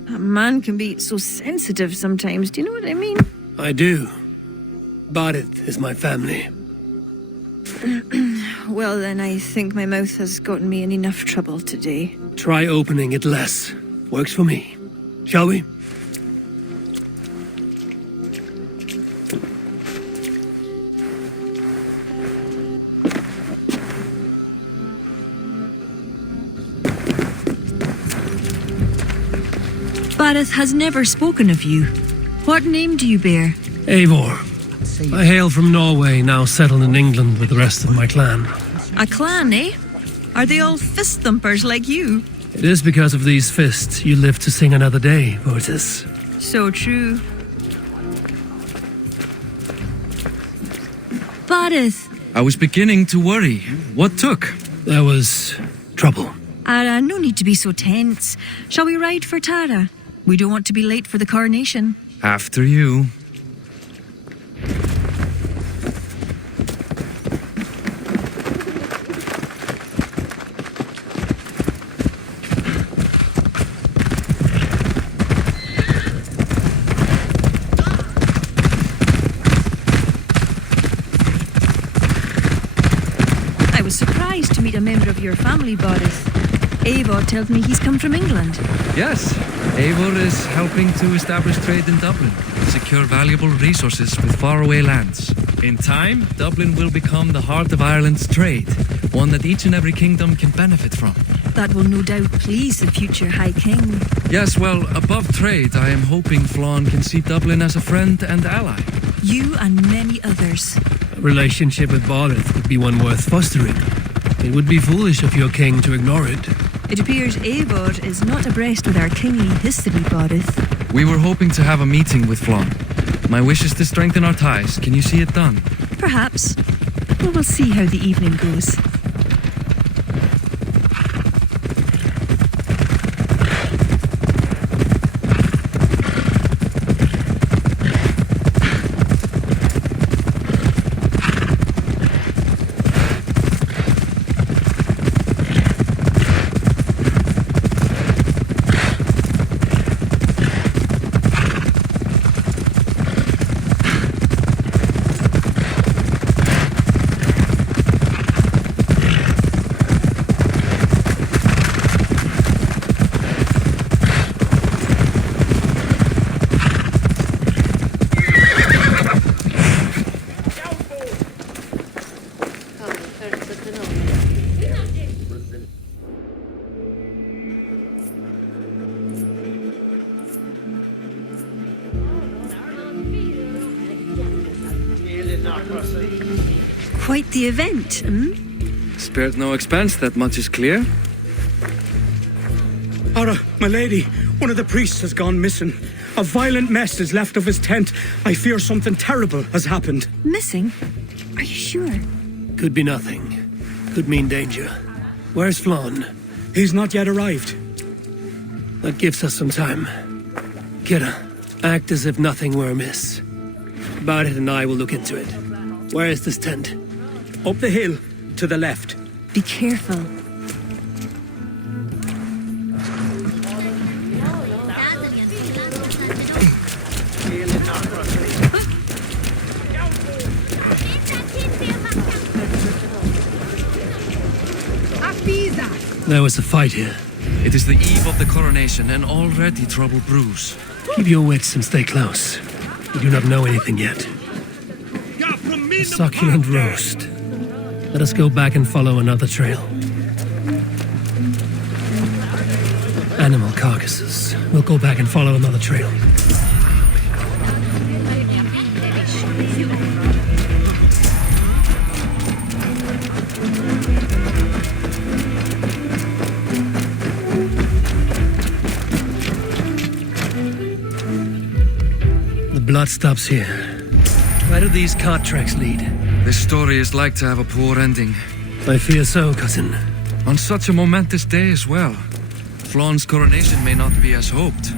A man can be so sensitive sometimes, do you know what I mean? I do. Bardith is my family. Well, then I think my mouth has gotten me in enough trouble today. Try opening it less. Works for me. Shall we? Bardith has never spoken of you. What name do you bear? Eivor. I hail from Norway, now settled in England with the rest of my clan. A clan, eh? Are they all fist thumpers like you? It is because of these fists you live to sing another day, Vortis. So true. Bardith. I was beginning to worry. What took? There was trouble. No need to be so tense. Shall we ride for Tara? We don't want to be late for the coronation. After you. I was surprised to meet a member of your family, Bardith. Eivor tells me he's come from England. Yes, Eivor is helping to establish trade in Dublin, secure valuable resources with faraway lands. In time, Dublin will become the heart of Ireland's trade, one that each and every kingdom can benefit from. That will no doubt please the future High King. Yes, well, above trade, I am hoping Flann can see Dublin as a friend and ally. You and many others. A relationship with Bardith would be one worth fostering. It would be foolish of your king to ignore it. It appears Eivor is not abreast with our kingly history, Bardith. We were hoping to have a meeting with Flann. My wish is to strengthen our ties. Can you see it done? Perhaps. But we'll see how the evening goes. Quite the event, Spared no expense, that much is clear. Ara, my lady, one of the priests has gone missing. A violent mess is left of his tent. I fear something terrible has happened. Missing? Are you sure? Could be nothing. Could mean danger. Where's Flann? He's not yet arrived. That gives us some time. Kira, act as if nothing were amiss. Bardith and I will look into it. Where is this tent? Up the hill, to the left. Be careful. There was a fight here. It is the eve of the coronation, and already trouble brews. Keep your wits and stay close. We do not know anything yet. A succulent roast. Let us go back and follow another trail. Animal carcasses. We'll go back and follow another trail. The blood stops here. Where do these cart tracks lead? This story is like to have a poor ending. I fear so, cousin. On such a momentous day as well. Flawn's coronation may not be as hoped.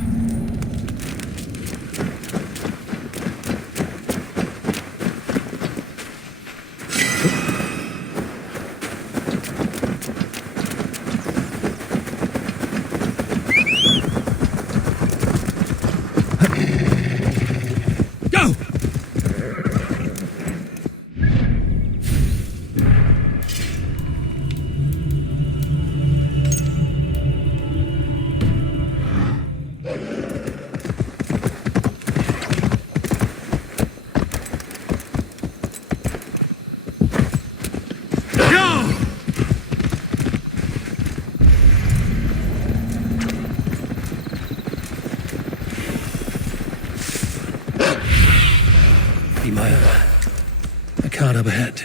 A cart up ahead.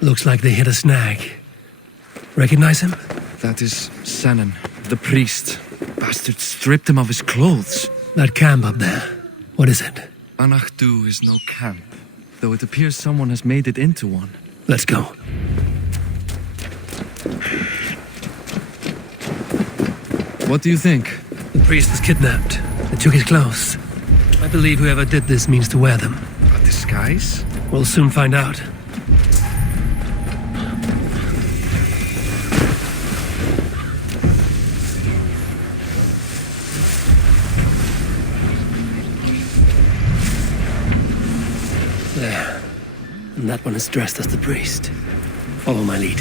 Looks like they hit a snag. Recognize him? That is Senan, the priest. Bastard stripped him of his clothes. That camp up there. What is it? Anachdu is no camp, though it appears someone has made it into one. Let's go. What do you think? The priest was kidnapped. They took his clothes. I believe whoever did this means to wear them. A disguise? We'll soon find out. There. And that one is dressed as the priest. Follow my lead.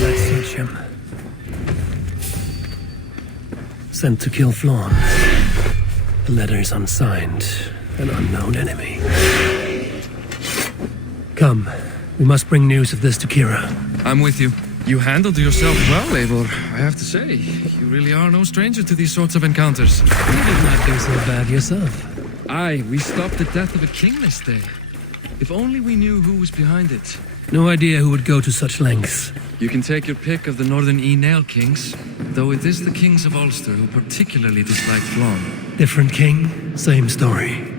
Let's search him. Sent to kill Flawn. The letter is unsigned. An unknown enemy. Come. We must bring news of this to Kira. I'm with you. You handled yourself well, Eivor. I have to say, you really are no stranger to these sorts of encounters. You did not do so bad yourself. Aye, we stopped the death of a king this day. If only we knew who was behind it. No idea who would go to such lengths. You can take your pick of the Northern Nail kings, though it is the kings of Ulster who particularly dislike Flawn. Different king, same story.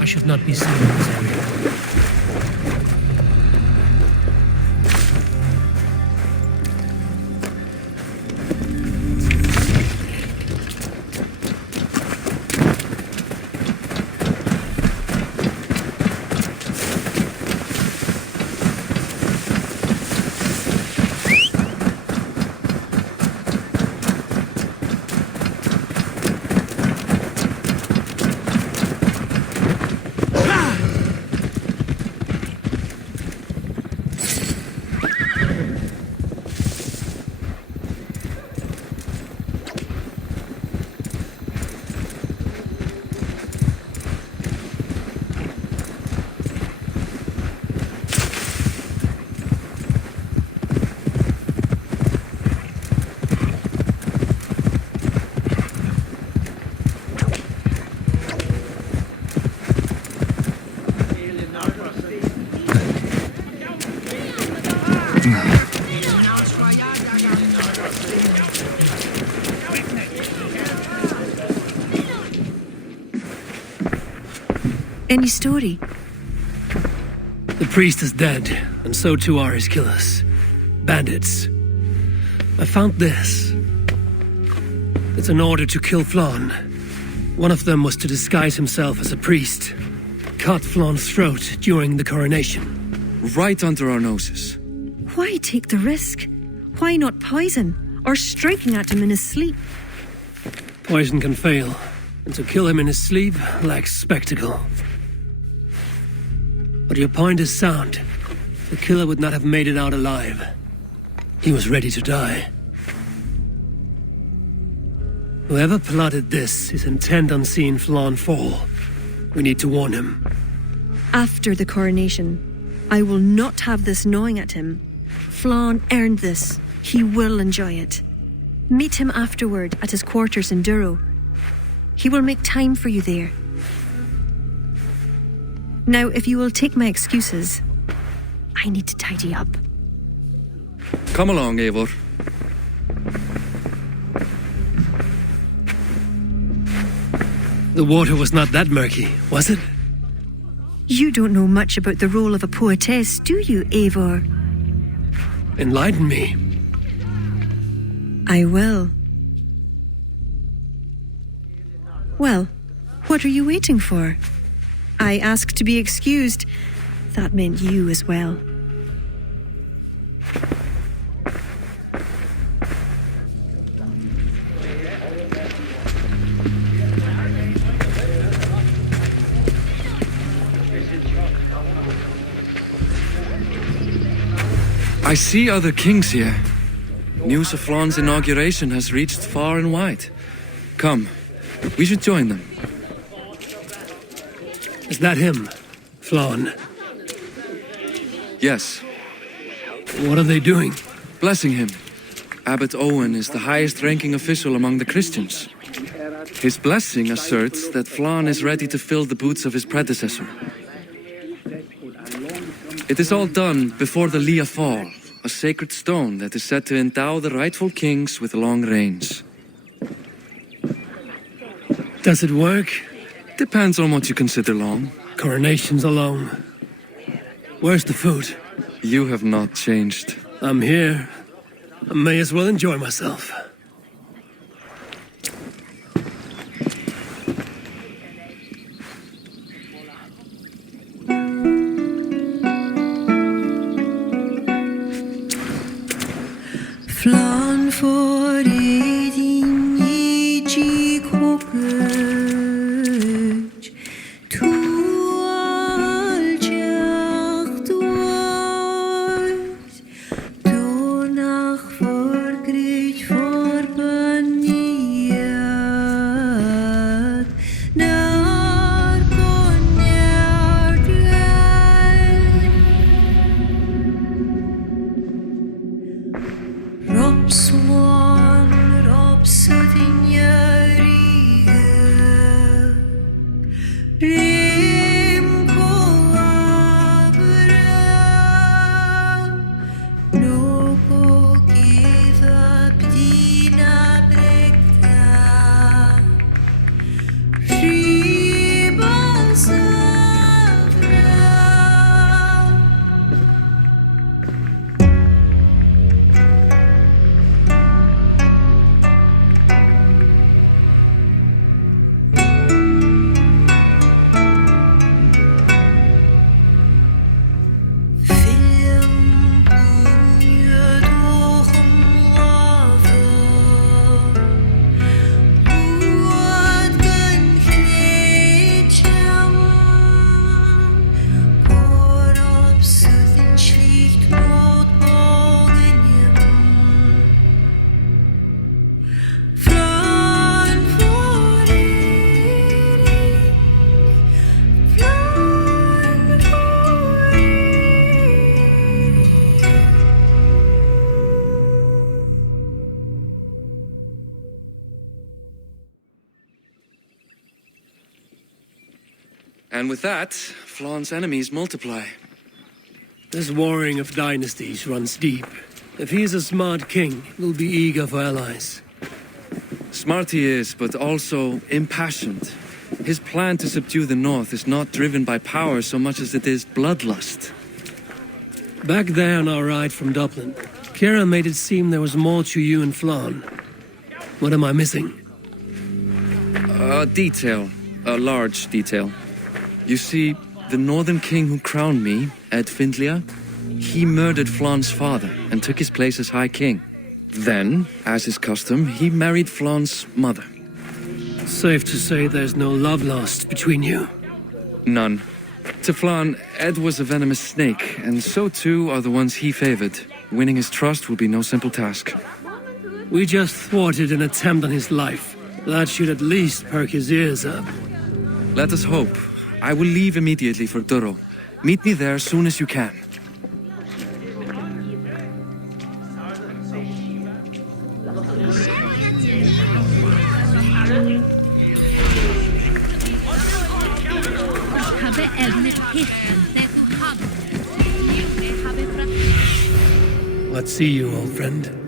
I should not be seen in this area. Any story? The priest is dead, and so too are his killers. Bandits. I found this. It's an order to kill Flann. One of them was to disguise himself as a priest. Cut Flann's throat during the coronation. Right under our noses. Why take the risk? Why not poison? Or striking at him in his sleep? Poison can fail, and to kill him in his sleep lacks spectacle. But your point is sound. The killer would not have made it out alive. He was ready to die. Whoever plotted this is intent on seeing Flann fall. We need to warn him. After the coronation, I will not have this gnawing at him. Flann earned this. He will enjoy it. Meet him afterward at his quarters in Duro. He will make time for you there. Now, if you will take my excuses, I need to tidy up. Come along, Eivor. The water was not that murky, was it? You don't know much about the role of a poetess, do you, Eivor? Enlighten me. I will. Well, what are you waiting for? I asked to be excused. That meant you as well. I see other kings here. News of Flann's inauguration has reached far and wide. Come, we should join them. Is that him, Flann? Yes. What are they doing? Blessing him. Abbot Owen is the highest-ranking official among the Christians. His blessing asserts that Flann is ready to fill the boots of his predecessor. It is all done before the Lia Fall, a sacred stone that is said to endow the rightful kings with long reigns. Does it work? Depends on what you consider long. Coronations are long. Where's the food? You have not changed. I'm here. I may as well enjoy myself. Flann for eating each cockroach. Door nach verkriegt von And with that, Flawn's enemies multiply. This warring of dynasties runs deep. If he is a smart king, he'll be eager for allies. Smart he is, but also impassioned. His plan to subdue the north is not driven by power so much as it is bloodlust. Back there on our ride from Dublin, Kira made it seem there was more to you and Flann. What am I missing? A detail. A large detail. You see, the northern king who crowned me, Ed Findlia, he murdered Flann's father and took his place as High King. Then, as is custom, he married Flann's mother. Safe to say there's no love lost between you. None. To Flann, Ed was a venomous snake, and so too are the ones he favored. Winning his trust will be no simple task. We just thwarted an attempt on his life. That should at least perk his ears up. Let us hope. I will leave immediately for Duro. Meet me there as soon as you can. Let's see you, old friend.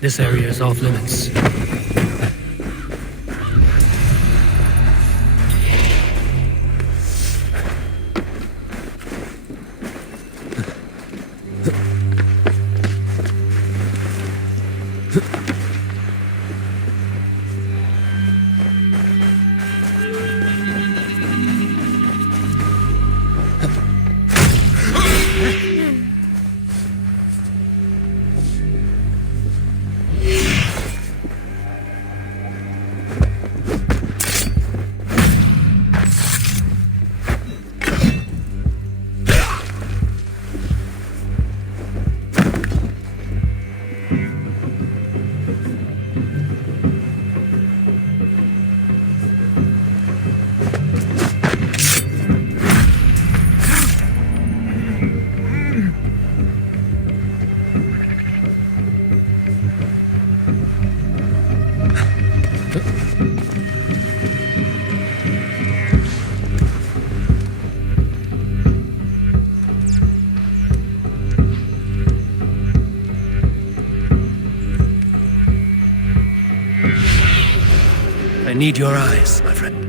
This area is off limits. I need your eyes, my friend.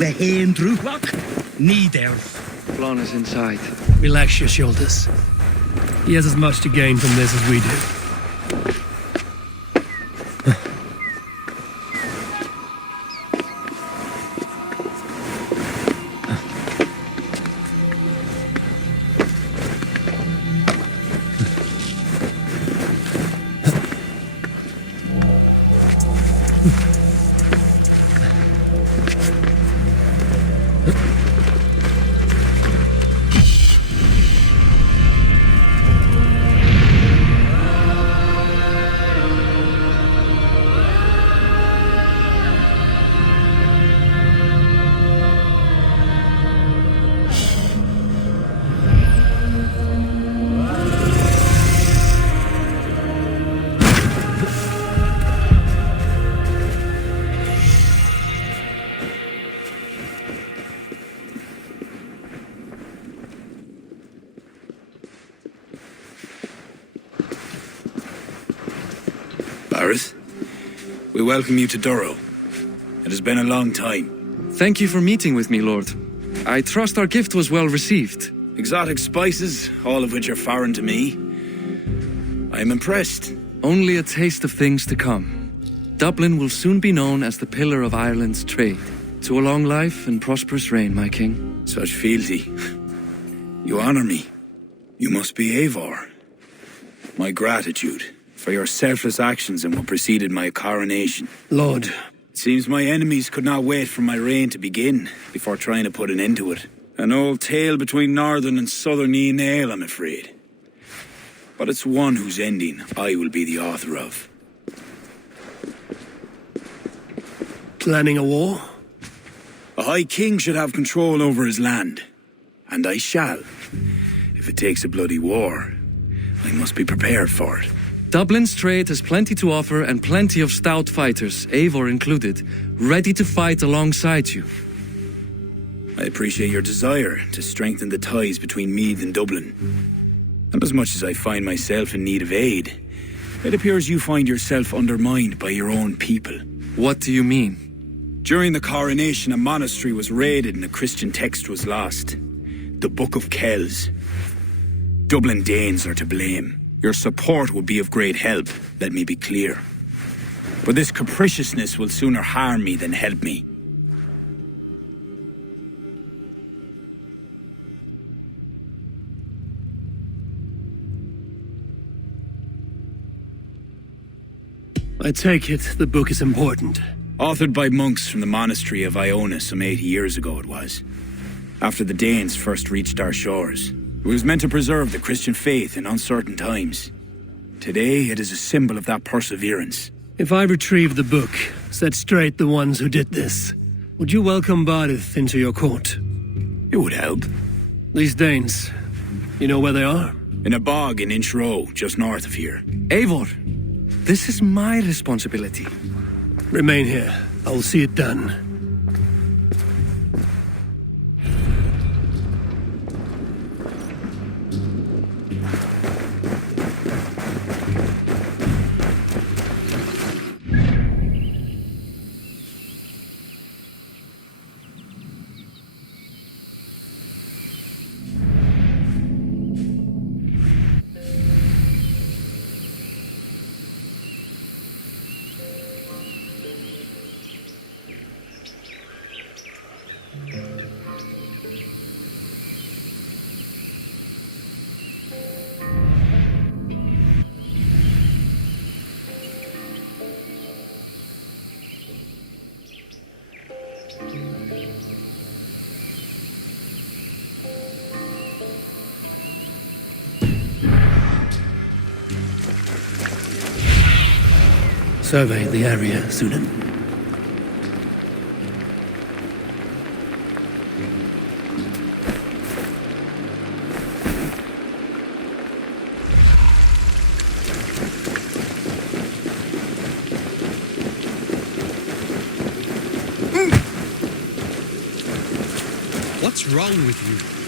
We're heen through. Knee there. Flann is inside. Relax your shoulders. He has as much to gain from this as we do. We welcome you to Durrow. It has been a long time. Thank you for meeting with me, Lord. I trust our gift was well received. Exotic spices, all of which are foreign to me. I am impressed. Only a taste of things to come. Dublin will soon be known as the pillar of Ireland's trade. To a long life and prosperous reign, my king. Such fealty. You honor me. You must be Eivor. My gratitude for your selfless actions in what preceded my coronation. Lord. It seems my enemies could not wait for my reign to begin before trying to put an end to it. An old tale between northern and southern Nael, I'm afraid. But it's one whose ending I will be the author of. Planning a war? A High King should have control over his land. And I shall. If it takes a bloody war, I must be prepared for it. Dublin's trade has plenty to offer and plenty of stout fighters, Eivor included, ready to fight alongside you. I appreciate your desire to strengthen the ties between Meath and Dublin. And as much as I find myself in need of aid, it appears you find yourself undermined by your own people. What do you mean? During the coronation, a monastery was raided and a Christian text was lost. The Book of Kells. Dublin Danes are to blame. Your support would be of great help, let me be clear. But this capriciousness will sooner harm me than help me. I take it the book is important. Authored by monks from the monastery of Iona some 80 years ago it was. After the Danes first reached our shores. It was meant to preserve the Christian faith in uncertain times. Today, it is a symbol of that perseverance. If I retrieve the book, set straight the ones who did this, would you welcome Baareth into your court? It would help. These Danes, you know where they are? In a bog in Inch Row, just north of here. Eivor, this is my responsibility. Remain here. I will see it done. Survey the area, Sunan. What's wrong with you?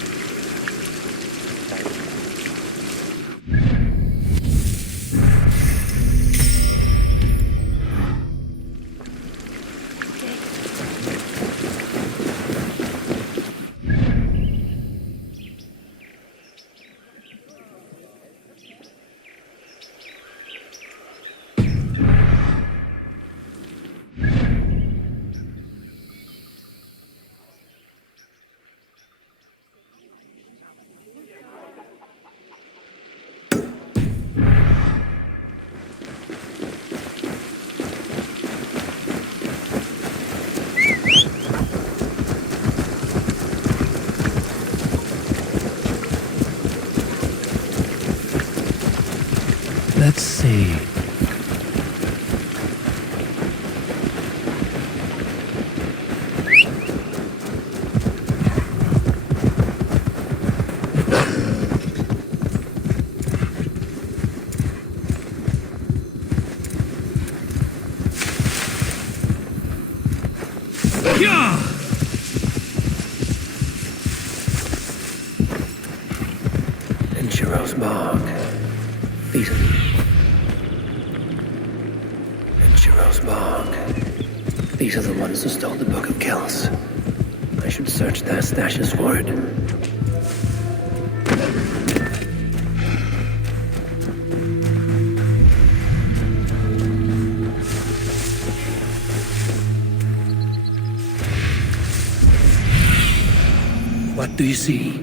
Let's see. In Shiro's Bog. These are Shiro's Bog. These are the ones who stole the Book of Kells. I should search their stashes for it. What do you see?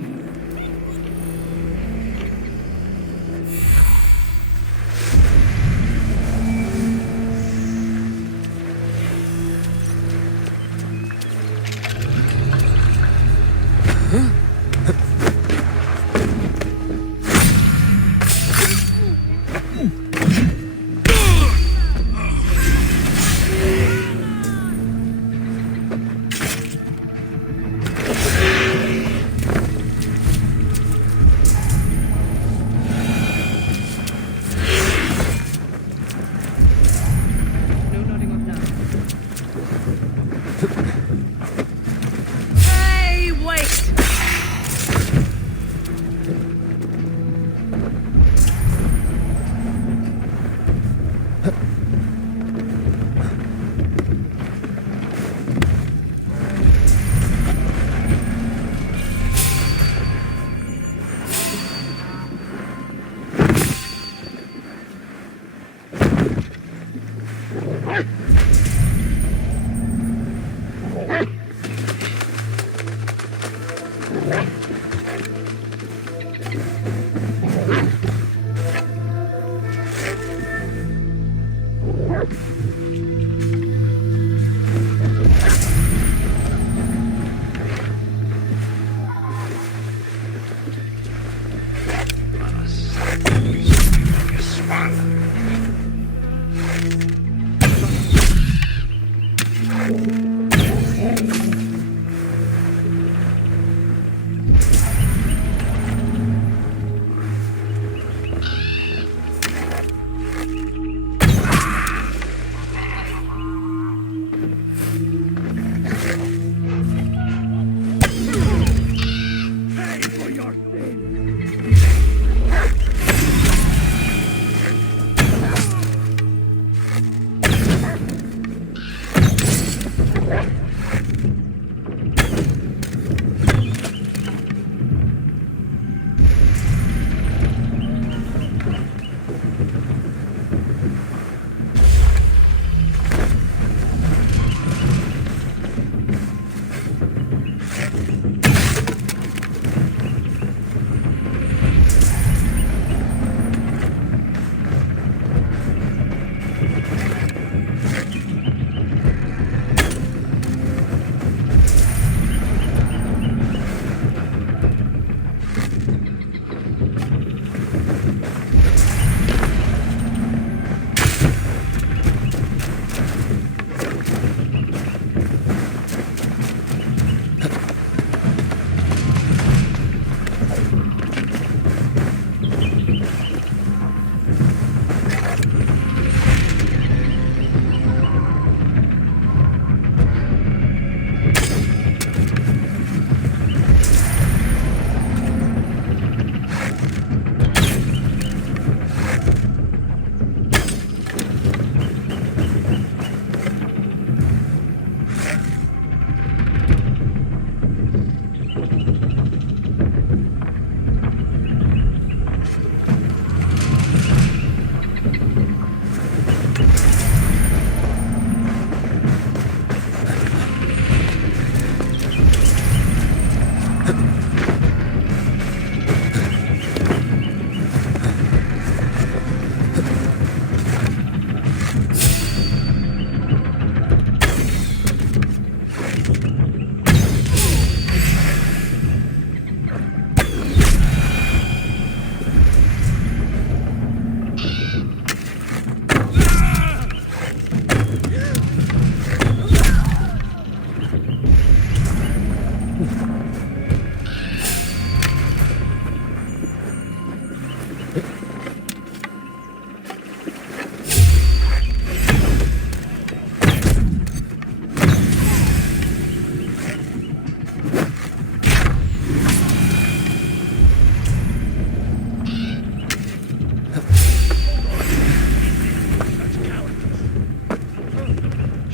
Hey, wait!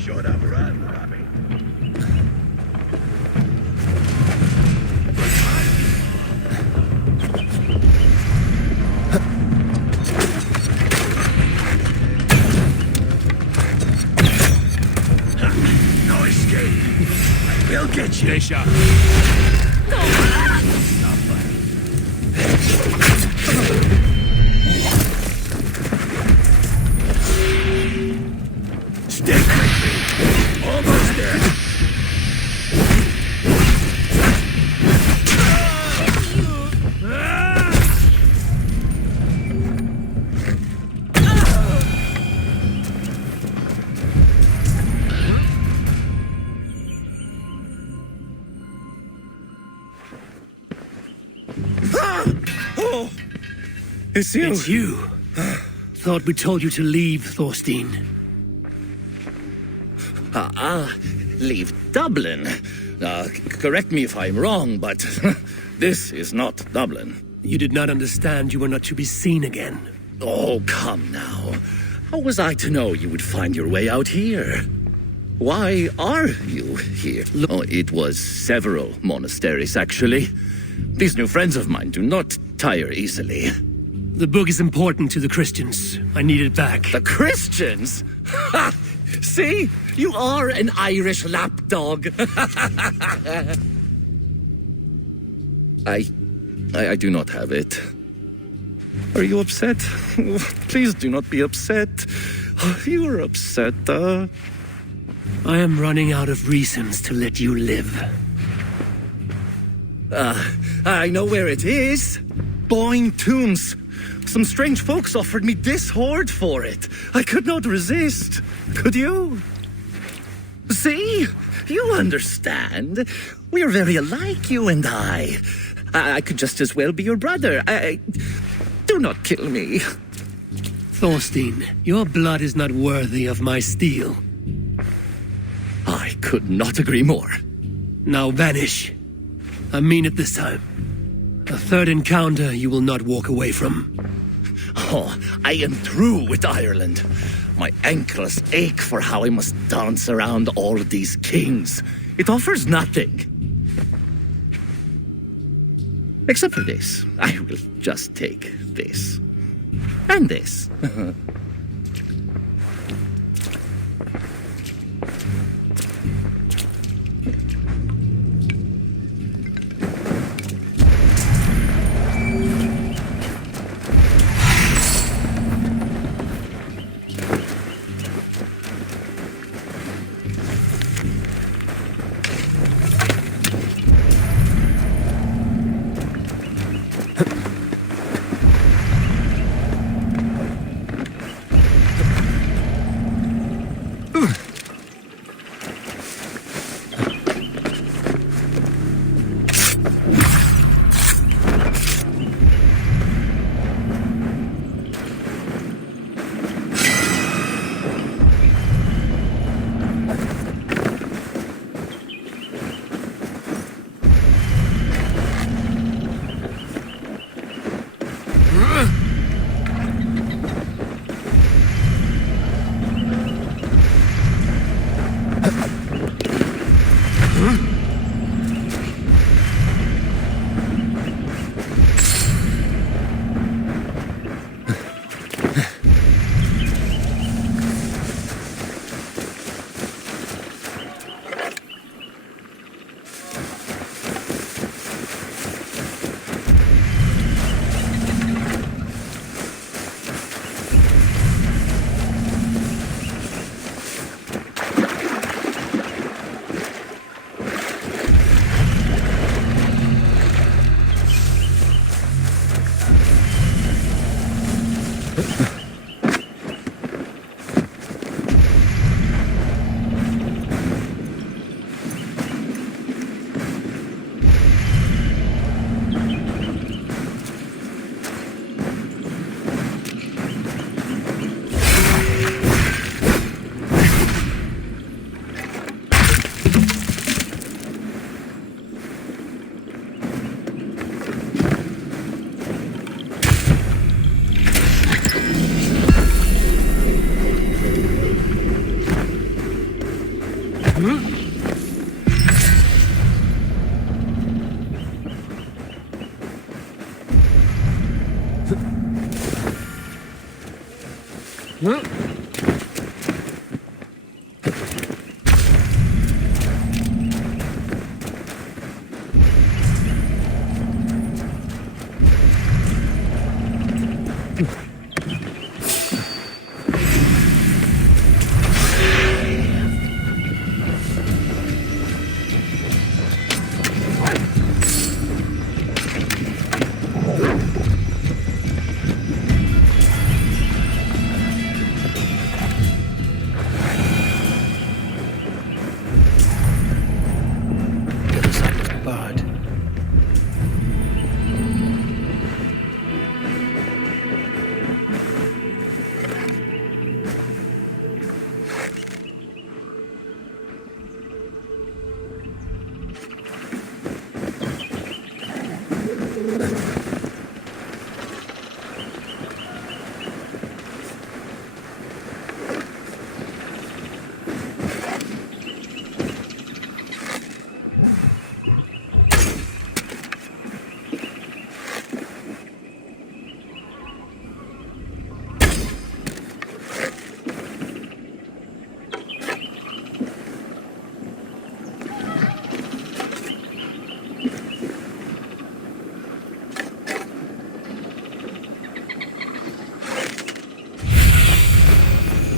should have run, Robbie. No escape. I will get you. Desha. Stick with me. Almost there. Oh, it's you. It's you. Thought we told you to leave, Thorstein. Leave Dublin. Correct me if I'm wrong, but this is not Dublin. You did not understand you were not to be seen again. Oh, come now. How was I to know you would find your way out here? Why are you here? Oh, it was several monasteries, actually. These new friends of mine do not tire easily. The book is important to the Christians. I need it back. The Christians? Ha! See? You are an Irish lapdog. I do not have it. Are you upset? Please do not be upset. You are upset, I am running out of reasons to let you live. I know where it is. Boyne Tombs. Some strange folks offered me this hoard for it. I could not resist. Could you? See? You understand. We are very alike, you and I. I could just as well be your brother. Do not kill me. Thorstein, your blood is not worthy of my steel. I could not agree more. Now vanish. I mean it this time. A third encounter you will not walk away from. Oh, I am through with Ireland. My ankles ache for how I must dance around all of these kings. It offers nothing. Except for this. I will just take this. And this.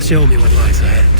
Show me what lies ahead.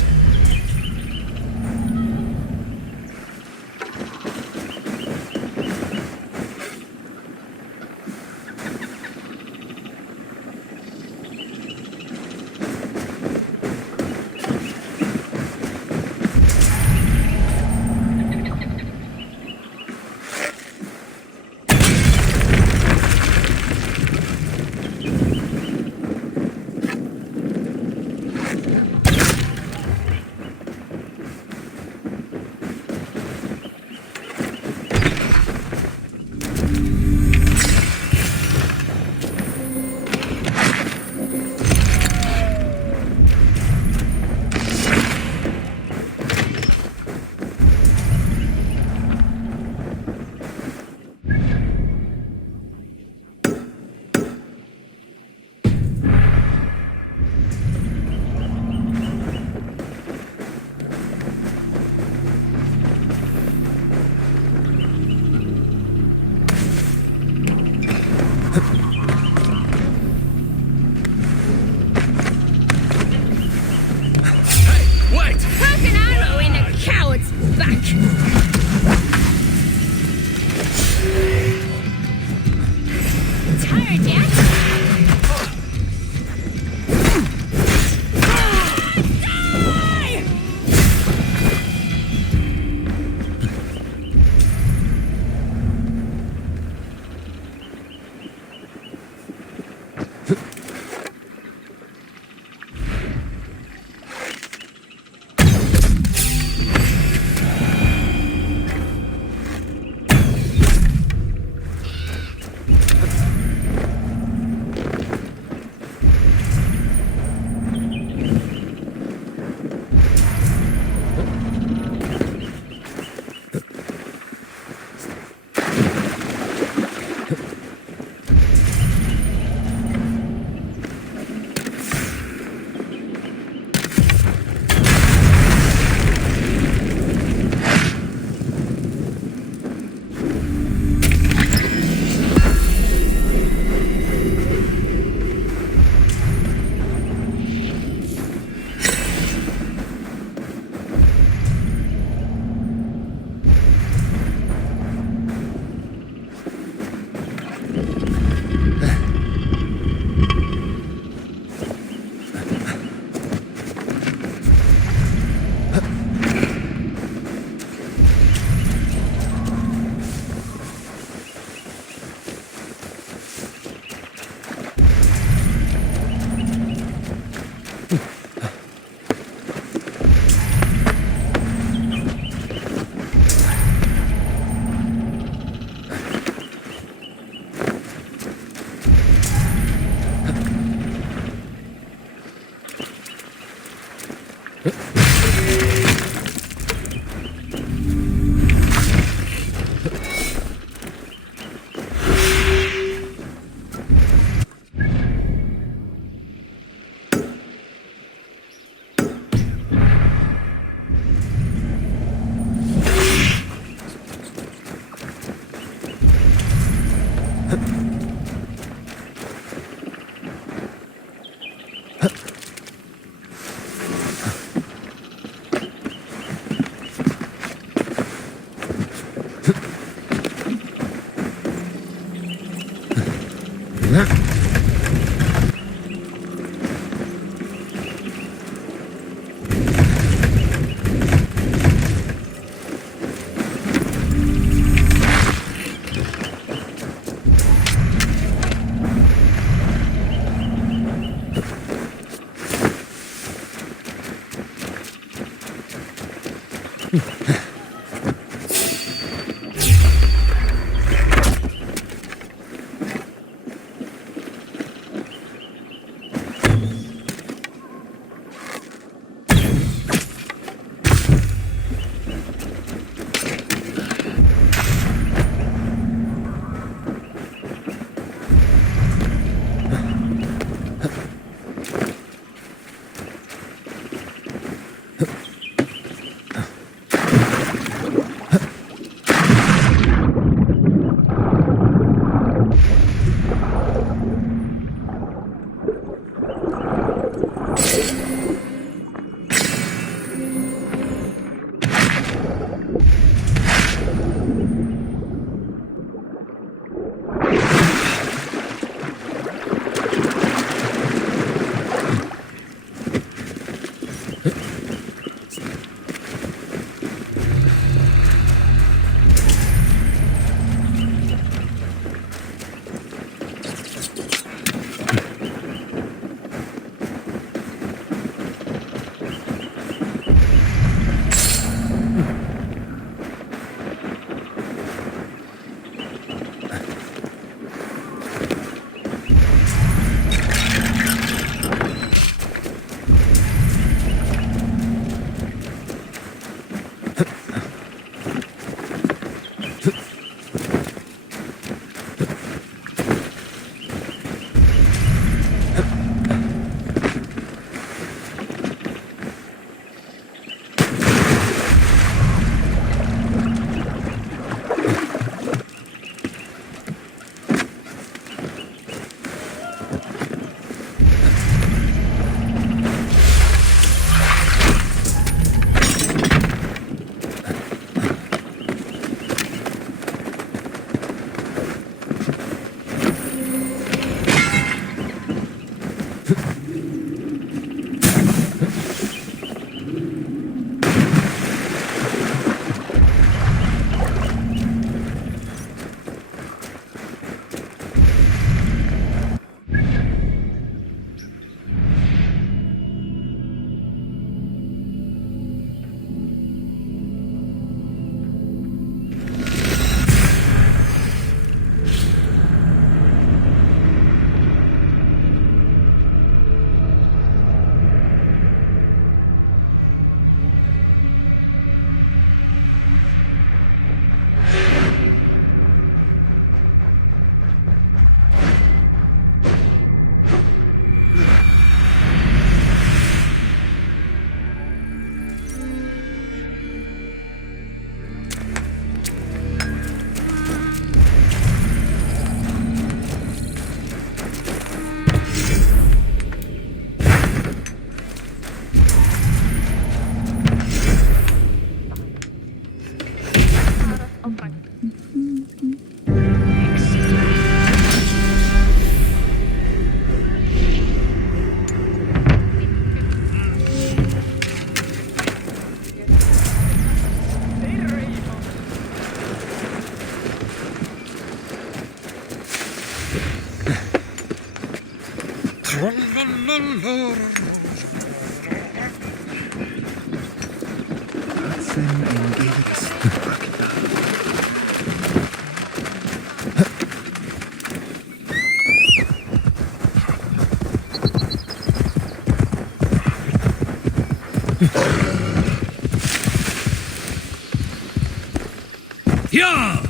Yeah!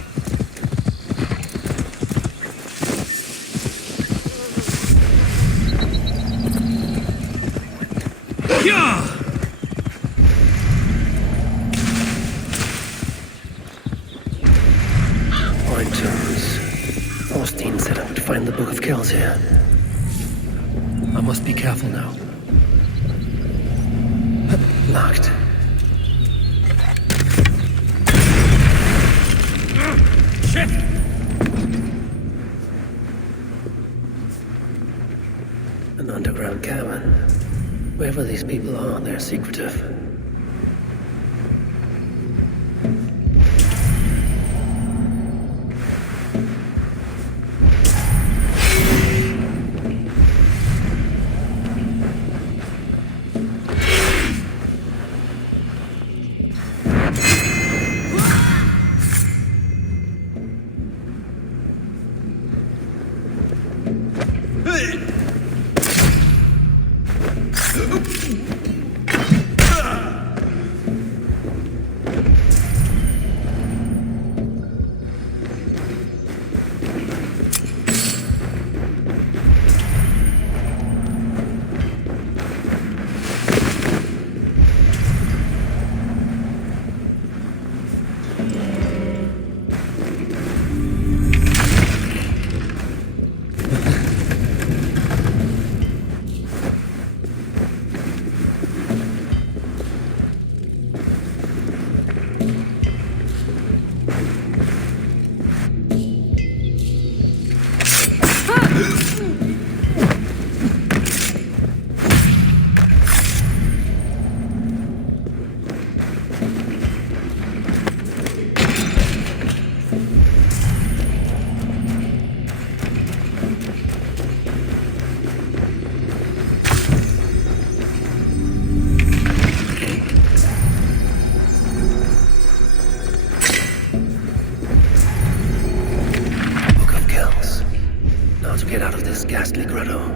Yeah! Fine toes. Frosty find the Book of Kells here. I must be careful now. Locked. Shit! An underground cabin. Wherever these people are, they're secretive. Get out of this ghastly grotto.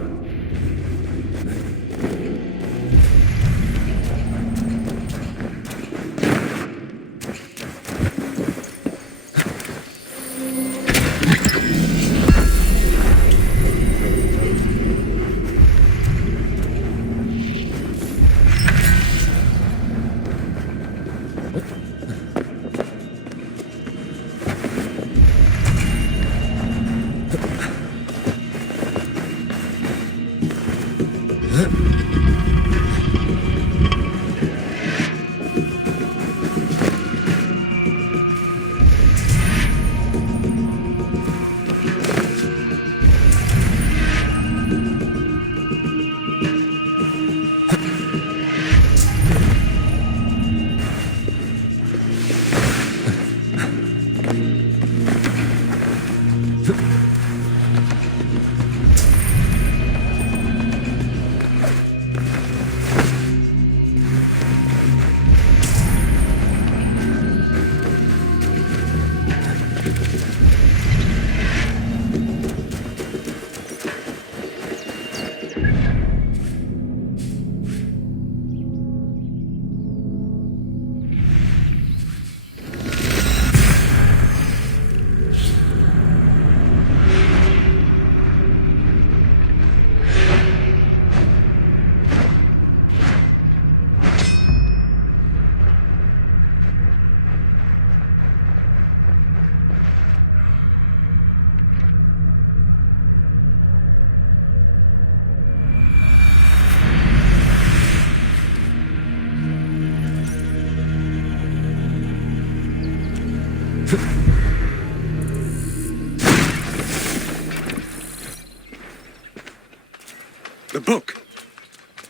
The book.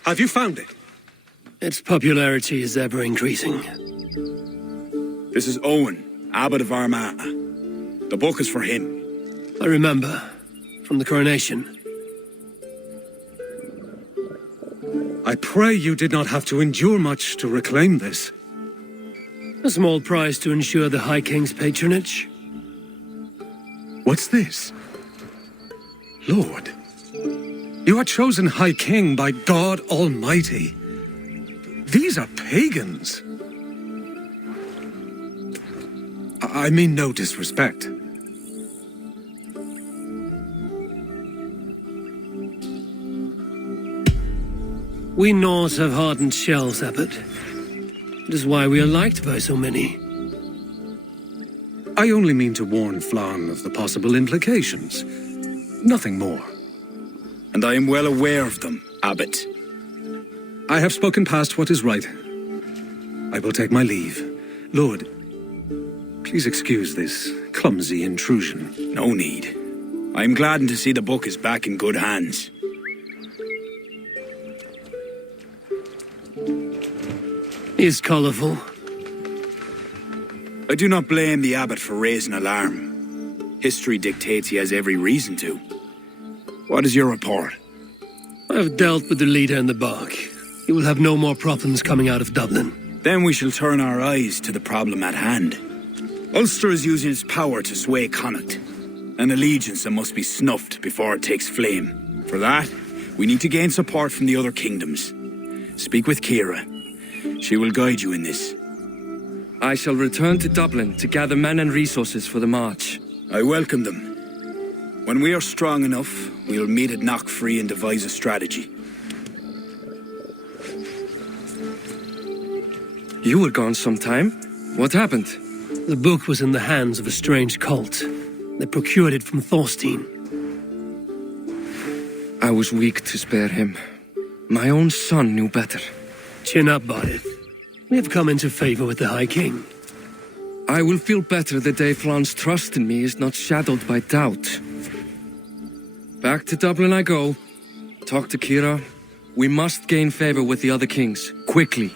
Have you found it? Its popularity is ever increasing. This is Owen, Abbot of Armagh. The book is for him. I remember. From the coronation. I pray you did not have to endure much to reclaim this. A small price to ensure the High King's patronage. What's this? Lord, you are chosen High King by God Almighty. These are pagans. I mean no disrespect. We Norse have hardened shells, Abbot. It is why we are liked by so many. I only mean to warn Flann of the possible implications. Nothing more. And I am well aware of them, Abbot. I have spoken past what is right. I will take my leave. Lord, please excuse this clumsy intrusion. No need. I am gladdened to see the book is back in good hands. He is colorful. I do not blame the abbot for raising alarm. History dictates he has every reason to. What is your report? I have dealt with the leader in the bog. He will have no more problems coming out of Dublin. Then we shall turn our eyes to the problem at hand. Ulster is using its power to sway Connacht, an allegiance that must be snuffed before it takes flame. For that, we need to gain support from the other kingdoms. Speak with Ciara. She will guide you in this. I shall return to Dublin to gather men and resources for the march. I welcome them. When we are strong enough, we will meet at Knockfree and devise a strategy. You were gone some time. What happened? The book was in the hands of a strange cult. They procured it from Thorstein. I was weak to spare him. My own son knew better. Chin up, Bodith. We have come into favor with the High King. I will feel better the day Flan's trust in me is not shadowed by doubt. Back to Dublin I go. Talk to Ciara. We must gain favor with the other kings, quickly.